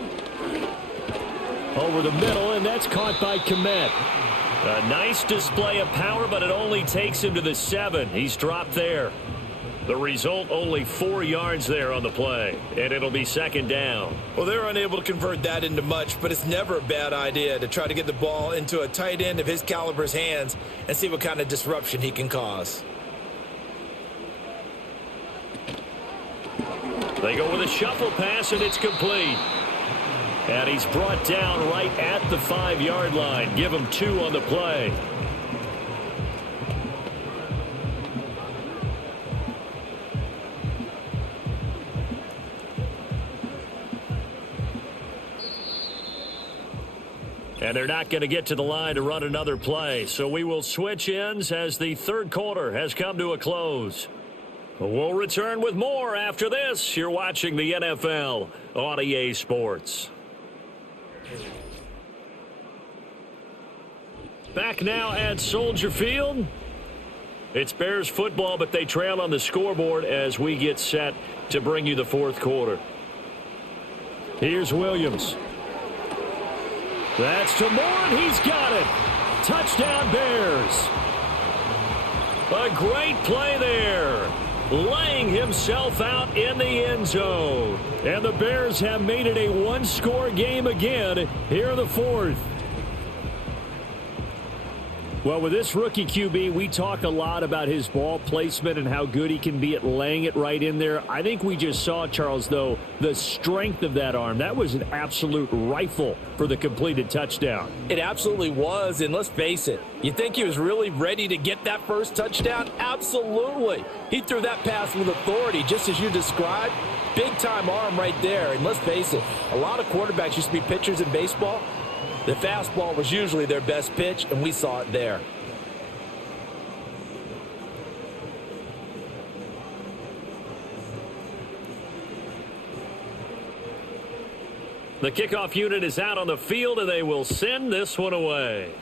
Over the middle, and that's caught by Kmet. A nice display of power, but it only takes him to the 7. He's dropped there. The result, only 4 yards there on the play, and it'll be second down. Well, they're unable to convert that into much, but it's never a bad idea to try to get the ball into a tight end of his caliber's hands and see what kind of disruption he can cause. They go with a shuffle pass, and it's complete. And he's brought down right at the 5-yard line. Give him 2 on the play. And they're not going to get to the line to run another play. So we will switch ends as the third quarter has come to a close. We'll return with more after this. You're watching the NFL on EA Sports. Back now at Soldier Field. It's Bears football, but they trail on the scoreboard as we get set to bring you the fourth quarter. Here's Williams. That's to Moore, and he's got it. Touchdown, Bears. A great play there. Laying himself out in the end zone. And the Bears have made it a one-score game again here in the fourth. Well, with this rookie QB, we talk a lot about his ball placement and how good he can be at laying it right in there. I think we just saw, Charles, though, the strength of that arm. That was an absolute rifle for the completed touchdown. It absolutely was, and let's face it, you think he was really ready to get that first touchdown? Absolutely. He threw that pass with authority, just as you described. Big-time arm right there, and let's face it, a lot of quarterbacks used to be pitchers in baseball. The fastball was usually their best pitch, and we saw it there. The kickoff unit is out on the field, and they will send this one away.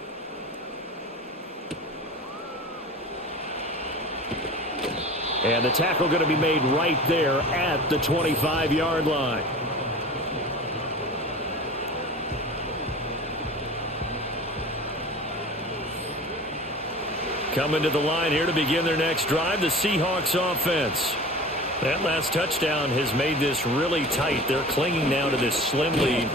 And the tackle going to be made right there at the 25-yard line. Coming to the line here to begin their next drive, the Seahawks offense. That last touchdown has made this really tight. They're clinging now to this slim lead.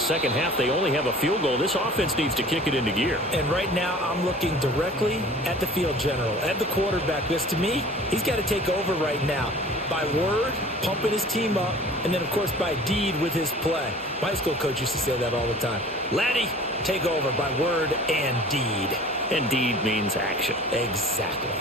Second half, they only have a field goal. This offense needs to kick it into gear. And right now, I'm looking directly at the field general, at the quarterback. Because to me, he's got to take over right now. By word, pumping his team up, and then, of course, by deed with his play. My high school coach used to say that all the time. Laddie, take over by word and deed. And deed means action. Exactly.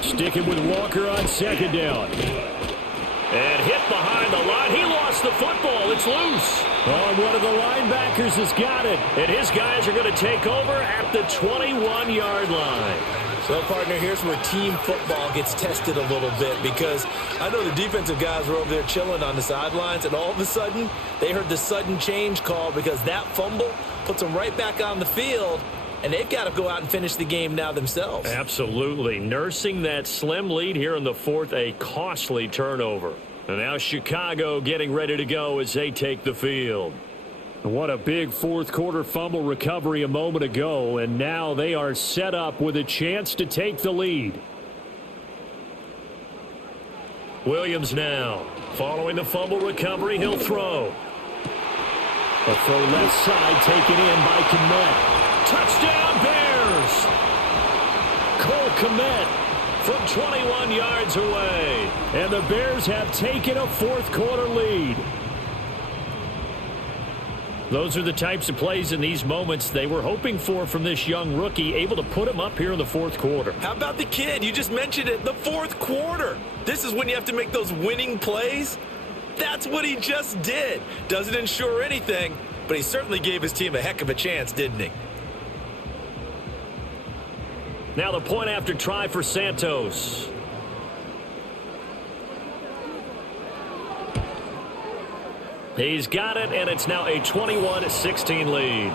Sticking with Walker on second down. And hit behind the line. He lost the football. It's loose. Oh, one of the linebackers has got it. And his guys are going to take over at the 21-yard line. So, partner, here's where team football gets tested a little bit, because I know the defensive guys were over there chilling on the sidelines, and all of a sudden, they heard the sudden change call because that fumble puts them right back on the field, and they've got to go out and finish the game now themselves. Absolutely. Nursing that slim lead here in the fourth, a costly turnover. And now Chicago getting ready to go as they take the field. What a big fourth quarter fumble recovery a moment ago, and now they are set up with a chance to take the lead. Williams now. Following the fumble recovery, he'll throw. A throw left side taken in by Kmet. Touchdown Bears! Cole Kmet from 21 yards away. And the Bears have taken a fourth quarter lead. Those are the types of plays in these moments they were hoping for from this young rookie, able to put him up here in the fourth quarter. How about the kid? You just mentioned it, the fourth quarter. This is when you have to make those winning plays. That's what he just did. Doesn't ensure anything, but he certainly gave his team a heck of a chance, didn't he? Now the point after try for Santos. He's got it, and it's now a 21-16 lead.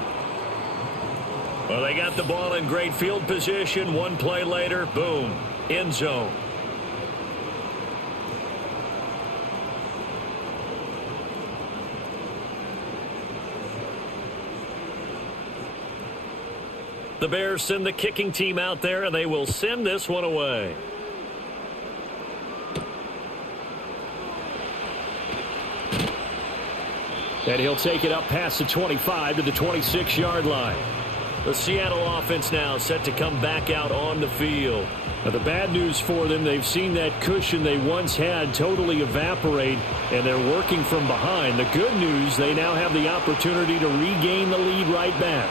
Well, they got the ball in great field position. One play later, boom, end zone. The Bears send the kicking team out there, and they will send this one away. And he'll take it up past the 25 to the 26-yard line. The Seattle offense now set to come back out on the field. Now, the bad news for them, they've seen that cushion they once had totally evaporate, and they're working from behind. The good news, they now have the opportunity to regain the lead right back.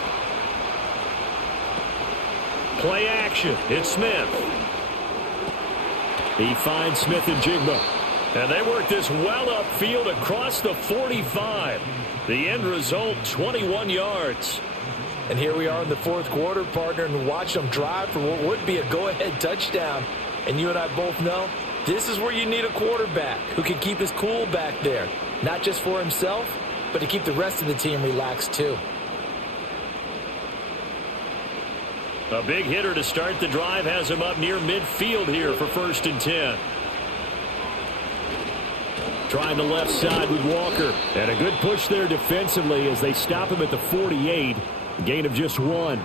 Play action. It's Smith. He finds Smith and Jigba. And they work this well upfield across the 45. The end result, 21 yards. And here we are in the fourth quarter, partner, and watch them drive for what would be a go-ahead touchdown. And you and I both know this is where you need a quarterback who can keep his cool back there. Not just for himself, but to keep the rest of the team relaxed too. A big hitter to start the drive has him up near midfield here for 1st and 10. Trying the left side with Walker. And a good push there defensively as they stop him at the 48. A gain of just 1.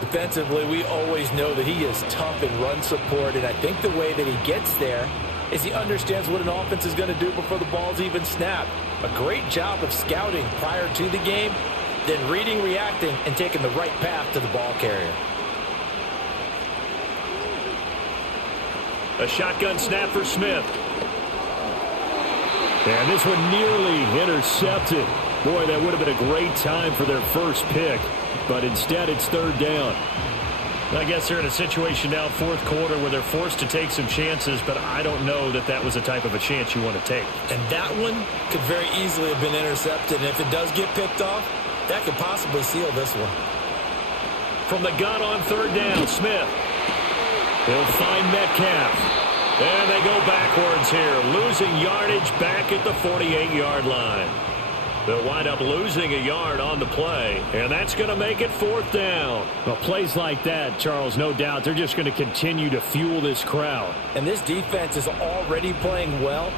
Defensively, we always know that he is tough in run support, and I think the way that he gets there is he understands what an offense is going to do before the ball's even snapped. A great job of scouting prior to the game, then reading, reacting, and taking the right path to the ball carrier. A shotgun snap for Smith. And this one nearly intercepted. Boy, that would have been a great time for their first pick, but instead it's 3rd down. I guess they're in a situation now, 4th quarter, where they're forced to take some chances, but I don't know that that was the type of a chance you want to take. And that one could very easily have been intercepted, and if it does get picked off, that could possibly seal this one. From the gun on 3rd down, Smith. He'll find Metcalf. And they go backwards here, losing yardage back at the 48-yard line. They'll wind up losing a yard on the play, and that's going to make it 4th down. Well, plays like that, Charles, no doubt, they're just going to continue to fuel this crowd. And this defense is already playing well,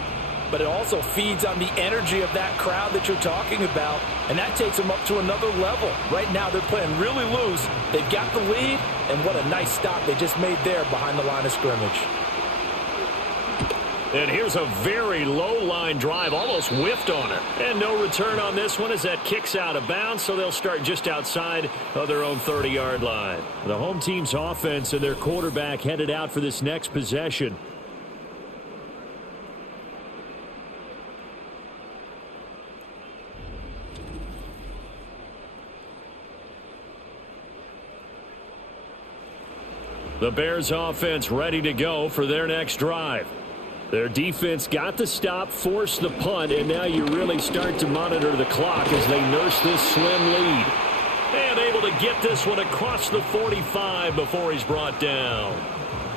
but it also feeds on the energy of that crowd that you're talking about, and that takes them up to another level. Right now, they're playing really loose. They've got the lead, and what a nice stop they just made there behind the line of scrimmage. And here's a very low-line drive, almost whiffed on it. And no return on this one as that kicks out of bounds, so they'll start just outside of their own 30-yard line. The home team's offense and their quarterback headed out for this next possession. The Bears offense ready to go for their next drive. Their defense got the stop, forced the punt, and now you really start to monitor the clock as they nurse this slim lead. And able to get this one across the 45 before he's brought down.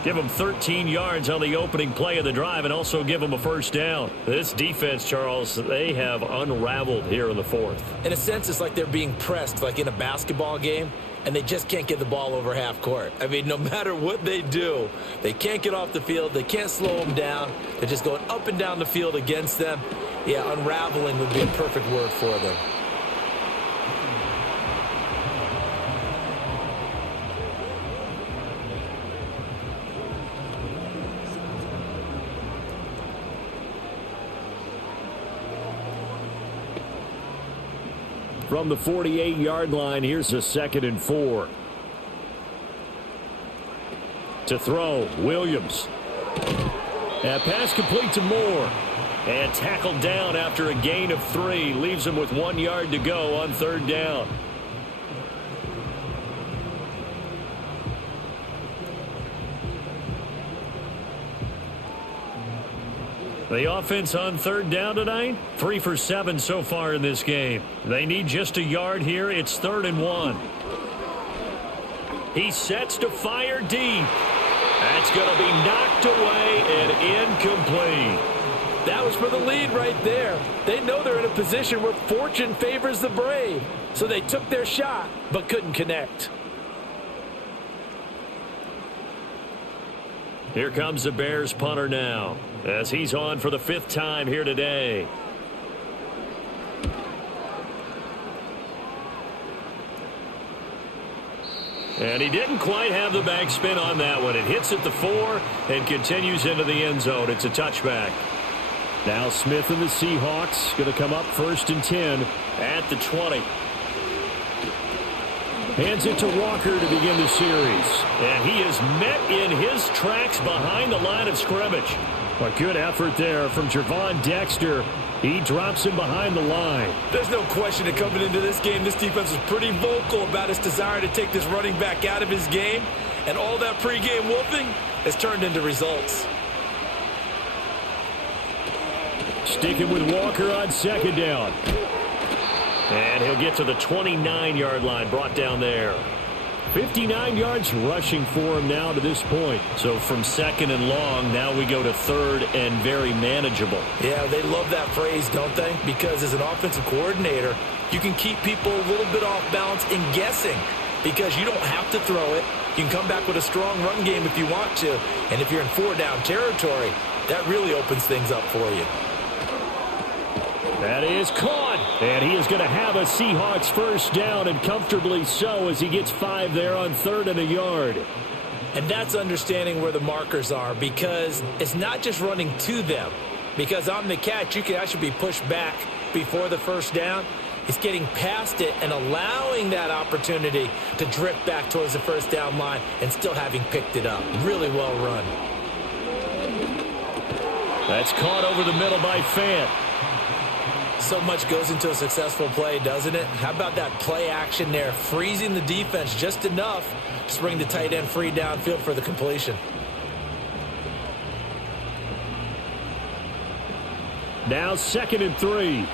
Give them 13 yards on the opening play of the drive and also give them a 1st down. This defense, Charles, they have unraveled here in the 4th. In a sense, it's like they're being pressed like in a basketball game, and they just can't get the ball over half court. I mean, no matter what they do, they can't get off the field. They can't slow them down. They're just going up and down the field against them. Yeah, unraveling would be a perfect word for them. From the 48-yard line, here's a 2nd and 4. To throw, Williams. And pass complete to Moore. And tackled down after a gain of 3. Leaves him with 1 yard to go on 3rd down. The offense on 3rd down tonight, 3 for 7 so far in this game. They need just a yard here. It's 3rd and 1. He sets to fire deep. That's going to be knocked away and incomplete. That was for the lead right there. They know they're in a position where fortune favors the brave. So they took their shot, but couldn't connect. Here comes the Bears punter now, as he's on for the 5th time here today. And he didn't quite have the backspin on that one. It hits at the 4 and continues into the end zone. It's a touchback. Now Smith and the Seahawks going to come up 1st and 10 at the 20. Hands it to Walker to begin the series. And he is met in his tracks behind the line of scrimmage. A good effort there from Javon Dexter. He drops him behind the line. There's no question that coming into this game, this defense was pretty vocal about its desire to take this running back out of his game. And all that pregame wolfing has turned into results. Sticking with Walker on 2nd down. And he'll get to the 29-yard line, brought down there. 59 yards rushing for him now to this point. So from 2nd and long, now we go to 3rd and very manageable. Yeah, they love that phrase, don't they? Because as an offensive coordinator, you can keep people a little bit off balance and guessing because you don't have to throw it. You can come back with a strong run game if you want to. And if you're in 4-down territory, that really opens things up for you. That is caught, and he is going to have a Seahawks 1st down, and comfortably so as he gets 5 there on 3rd and a yard. And that's understanding where the markers are because it's not just running to them. Because on the catch, you can actually be pushed back before the 1st down. It's getting past it and allowing that opportunity to drift back towards the 1st down line and still having picked it up. Really well run. That's caught over the middle by Fant. So much goes into a successful play, doesn't it? How about that play action there, freezing the defense just enough to bring the tight end free downfield for the completion. Now 2nd and 3.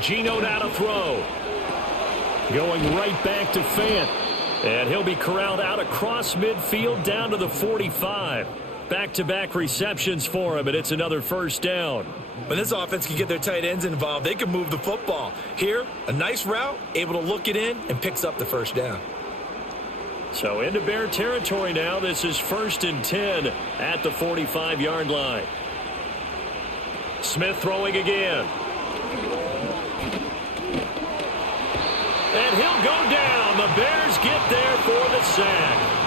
Geno now to throw. Going right back to Fant. And he'll be corralled out across midfield down to the 45. Back-to-back receptions for him, and it's another 1st down. When this offense can get their tight ends involved, they can move the football. Here, a nice route, able to look it in, and picks up the 1st down. So into Bear territory now. This is 1st and 10 at the 45-yard line. Smith throwing again. And he'll go down. The Bears get there for the sack.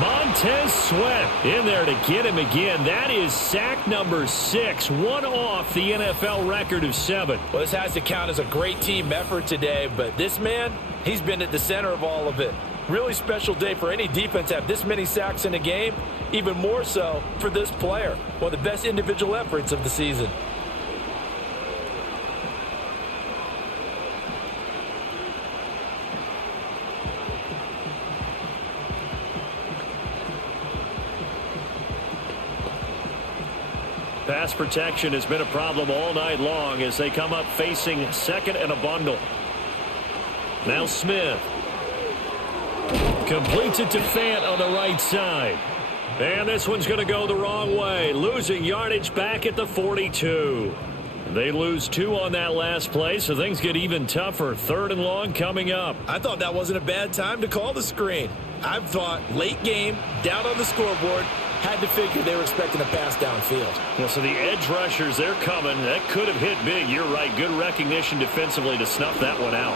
Montez Sweat in there to get him again. That is sack number 6, one off the NFL record of 7. Well, this has to count as a great team effort today, but this man, he's been at the center of all of it. Really special day for any defense to have this many sacks in a game, even more so for this player. One of the best individual efforts of the season. Pass protection has been a problem all night long as they come up facing 2nd and a bundle. Now Smith. Completes it to Fant on the right side. And this one's going to go the wrong way. Losing yardage back at the 42. They lose 2 on that last play, so things get even tougher. 3rd and long coming up. I thought that wasn't a bad time to call the screen. I thought late game, down on the scoreboard, had to figure they were expecting a pass downfield. Yeah, so the edge rushers, they're coming. That could have hit big. You're right. Good recognition defensively to snuff that one out.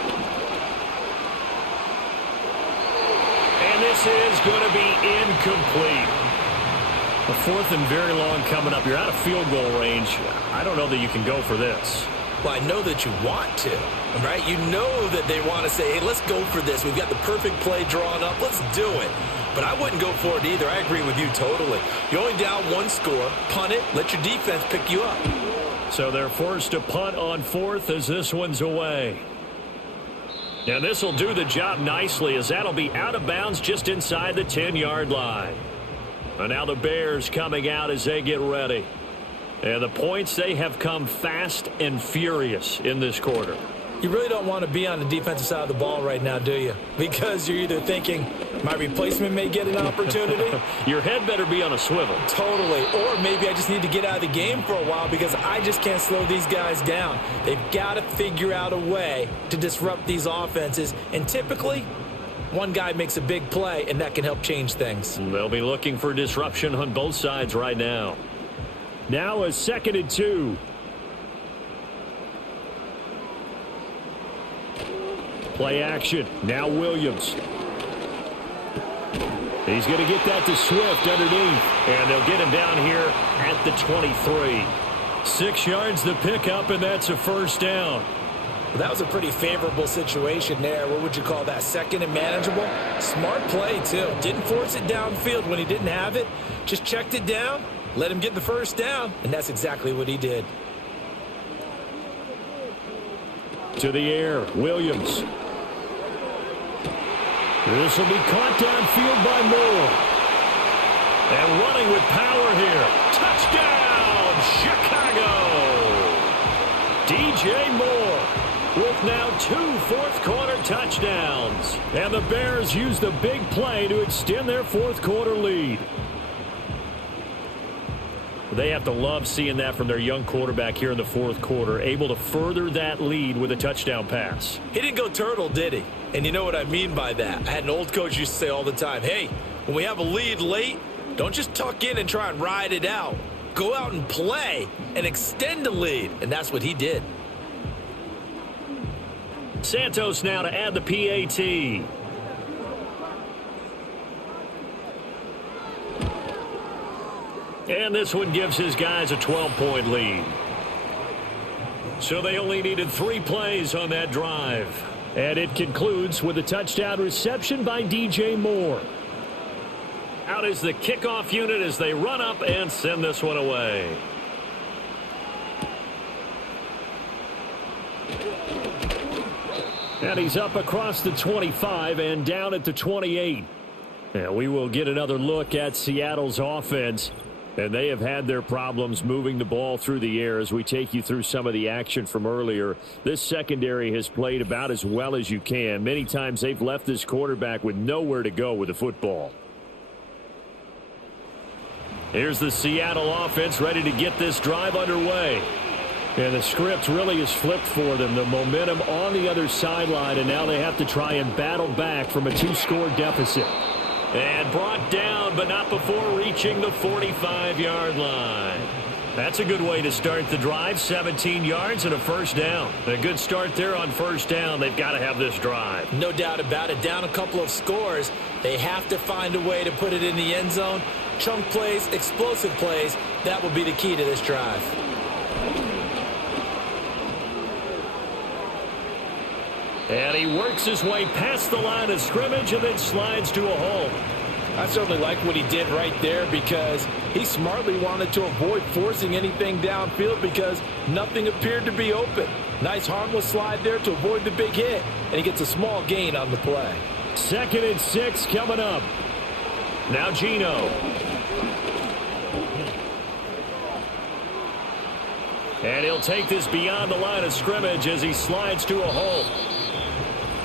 And this is going to be incomplete. A 4th and very long coming up. You're out of field goal range. I don't know that you can go for this. Well, I know that you want to, right? You know that they want to say, hey, let's go for this. We've got the perfect play drawn up. Let's do it. But I wouldn't go for it either. I agree with you totally. You're only down 1 score. Punt it. Let your defense pick you up. So they're forced to punt on 4th as this one's away. And this will do the job nicely as that'll be out of bounds just inside the 10-yard line. And now the Bears coming out as they get ready. And the points, they have come fast and furious in this quarter. You really don't want to be on the defensive side of the ball right now, do you? Because you're either thinking, my replacement may get an opportunity. Your head better be on a swivel. Totally. Or maybe I just need to get out of the game for a while because I just can't slow these guys down. They've got to figure out a way to disrupt these offenses. And typically, one guy makes a big play, and that can help change things. They'll be looking for disruption on both sides right now. Now a 2nd and 2. Play action. Now Williams. He's going to get that to Swift underneath, and they'll get him down here at the 23. 6 yards the pickup, and that's a first down. Well, that was a pretty favorable situation there. What would you call that? Second and manageable? Smart play, too. Didn't force it downfield when he didn't have it. Just checked it down, let him get the first down, and that's exactly what he did. To the air, Williams. This will be caught downfield by Moore. And running with power here. Touchdown, Chicago! DJ Moore with now 2 fourth-quarter touchdowns. And the Bears use the big play to extend their fourth-quarter lead. They have to love seeing that from their young quarterback here in the fourth quarter, able to further that lead with a touchdown pass. He didn't go turtle, did he? And you know what I mean by that. I had an old coach used to say all the time, hey, when we have a lead late, don't just tuck in and try and ride it out. Go out and play and extend the lead. And that's what he did. Santos now to add the PAT. And this one gives his guys a 12-point lead. So they only needed 3 plays on that drive. And it concludes with a touchdown reception by DJ Moore. Out is the kickoff unit as they run up and send this one away. And he's up across the 25 and down at the 28. And we will get another look at Seattle's offense. And they have had their problems moving the ball through the air as we take you through some of the action from earlier. This secondary has played about as well as you can. Many times they've left this quarterback with nowhere to go with the football. Here's the Seattle offense ready to get this drive underway. And the script really is flipped for them. The momentum on the other sideline, and now they have to try and battle back from a 2-score deficit. And brought down, but not before reaching the 45-yard line. That's a good way to start the drive. 17 yards and a first down. A good start there on first down. They've got to have this drive. No doubt about it. Down a couple of scores. They have to find a way to put it in the end zone. Chunk plays, explosive plays. That will be the key to this drive. And he works his way past the line of scrimmage and then slides to a halt. I certainly like what he did right there because he smartly wanted to avoid forcing anything downfield because nothing appeared to be open. Nice harmless slide there to avoid the big hit, and he gets a small gain on the play. 2nd and 6 coming up. Now Gino. And he'll take this beyond the line of scrimmage as he slides to a halt.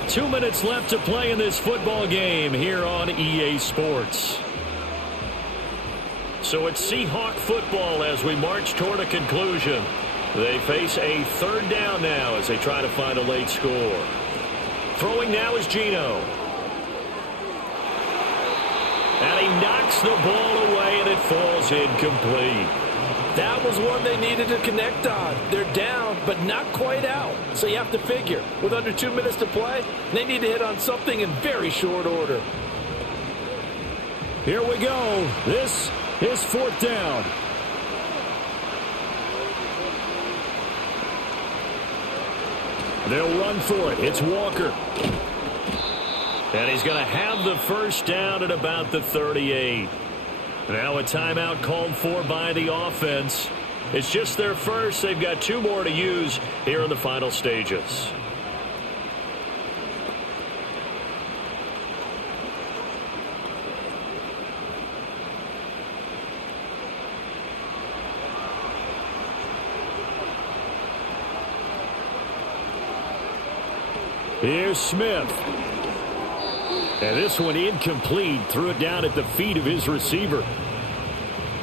2 minutes left to play in this football game here on EA Sports. So it's Seahawk football as we march toward a conclusion. They face a 3rd down now as they try to find a late score. Throwing now is Gino. And he knocks the ball away and it falls incomplete. That was one they needed to connect on. They're down, but not quite out. So you have to figure, with under 2 minutes to play, they need to hit on something in very short order. Here we go. This is 4th down. They'll run for it. It's Walker. And he's going to have the first down at about the 38. Now a timeout called for by the offense. It's just their first. They've got 2 more to use here in the final stages. Here's Smith. And this one incomplete. Threw it down at the feet of his receiver.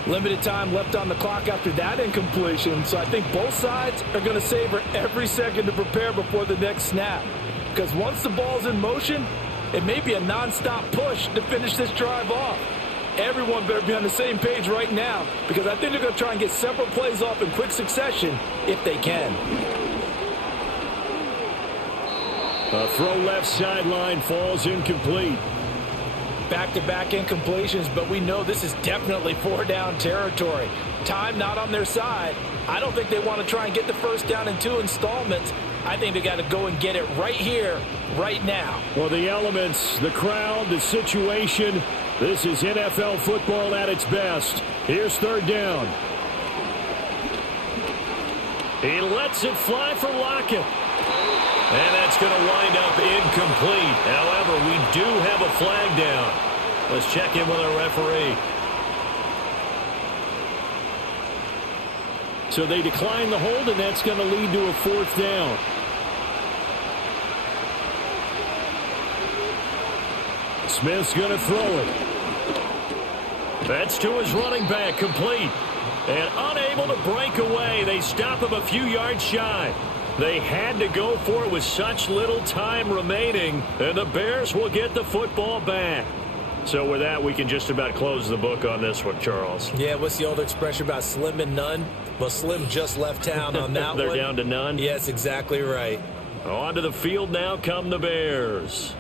Limited time left on the clock after that incompletion. So I think both sides are going to savor every second to prepare before the next snap. Because once the ball's in motion, it may be a nonstop push to finish this drive off. Everyone better be on the same page right now, because I think they're going to try and get several plays off in quick succession if they can. A throw left sideline falls incomplete. back-to-back incompletions, but we know this is definitely 4-down territory. Time not on their side. I don't think they want to try and get the first down in 2 installments. I think they got to go and get it right here, right now. Well, the elements, the crowd, the situation, this is NFL football at its best. Here's 3rd down. He lets it fly for Lockett. And that's going to wind up incomplete. However, we do have a flag down. Let's check in with our referee. So they decline the hold, and that's going to lead to a 4th down. Smith's going to throw it. That's to his running back, complete. And unable to break away. They stop him a few yards shy. They had to go for it with such little time remaining, and the Bears will get the football back. So with that, we can just about close the book on this one, Charles. Yeah, what's the old expression about slim and none? Well, Slim just left town on that They're one. down to none? Yes, exactly right. On the field now come the Bears.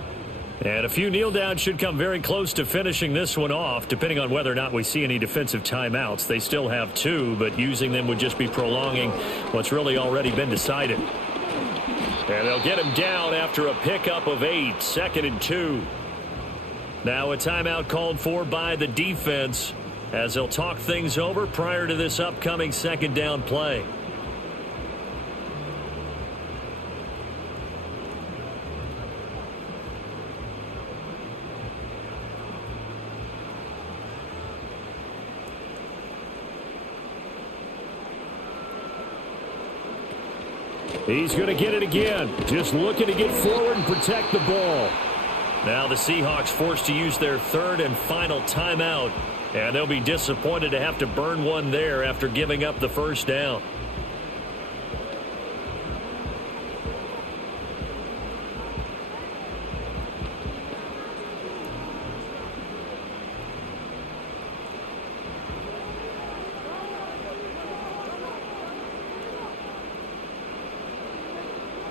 And a few kneel downs should come very close to finishing this one off, depending on whether or not we see any defensive timeouts. They still have 2, but using them would just be prolonging what's really already been decided. And they'll get him down after a pickup of 8, 2nd and 2. Now a timeout called for by the defense as they'll talk things over prior to this upcoming 2nd down play. He's going to get it again. Just looking to get forward and protect the ball. Now the Seahawks forced to use their 3rd and final timeout. And they'll be disappointed to have to burn one there after giving up the 1st down.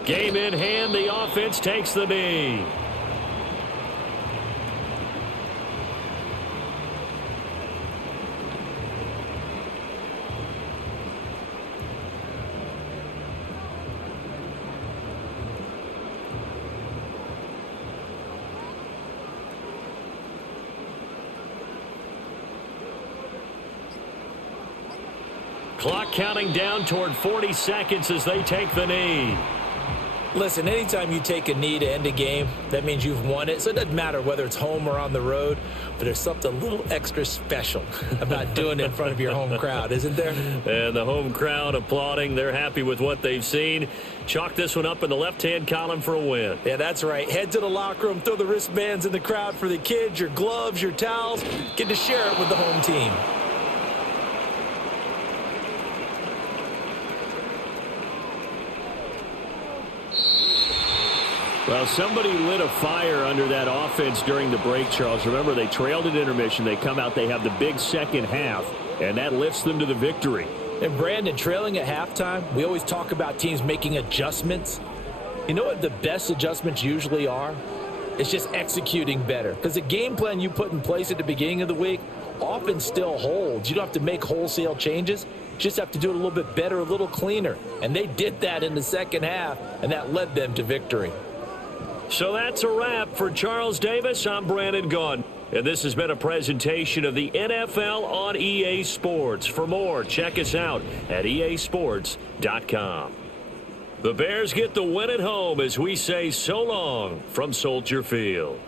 Game in hand, the offense takes the knee. Clock counting down toward 40 seconds as they take the knee. Listen, anytime you take a knee to end a game, that means you've won it. So it doesn't matter whether it's home or on the road, but there's something a little extra special about doing it in front of your home crowd, isn't there? And the home crowd applauding. They're happy with what they've seen. Chalk this one up in the left-hand column for a win. Yeah, that's right. Head to the locker room, throw the wristbands in the crowd for the kids, your gloves, your towels. Get to share it with the home team. Well, somebody lit a fire under that offense during the break, Charles. Remember, they trailed at intermission. They come out, they have the big second half, and that lifts them to the victory. And, Brandon, trailing at halftime, we always talk about teams making adjustments. You know what the best adjustments usually are? It's just executing better. Because the game plan you put in place at the beginning of the week often still holds. You don't have to make wholesale changes. You just have to do it a little bit better, a little cleaner. And they did that in the second half, and that led them to victory. So that's a wrap for Charles Davis. I'm Brandon Gaudin. And this has been a presentation of the NFL on EA Sports. For more, check us out at easports.com. The Bears get the win at home as we say so long from Soldier Field.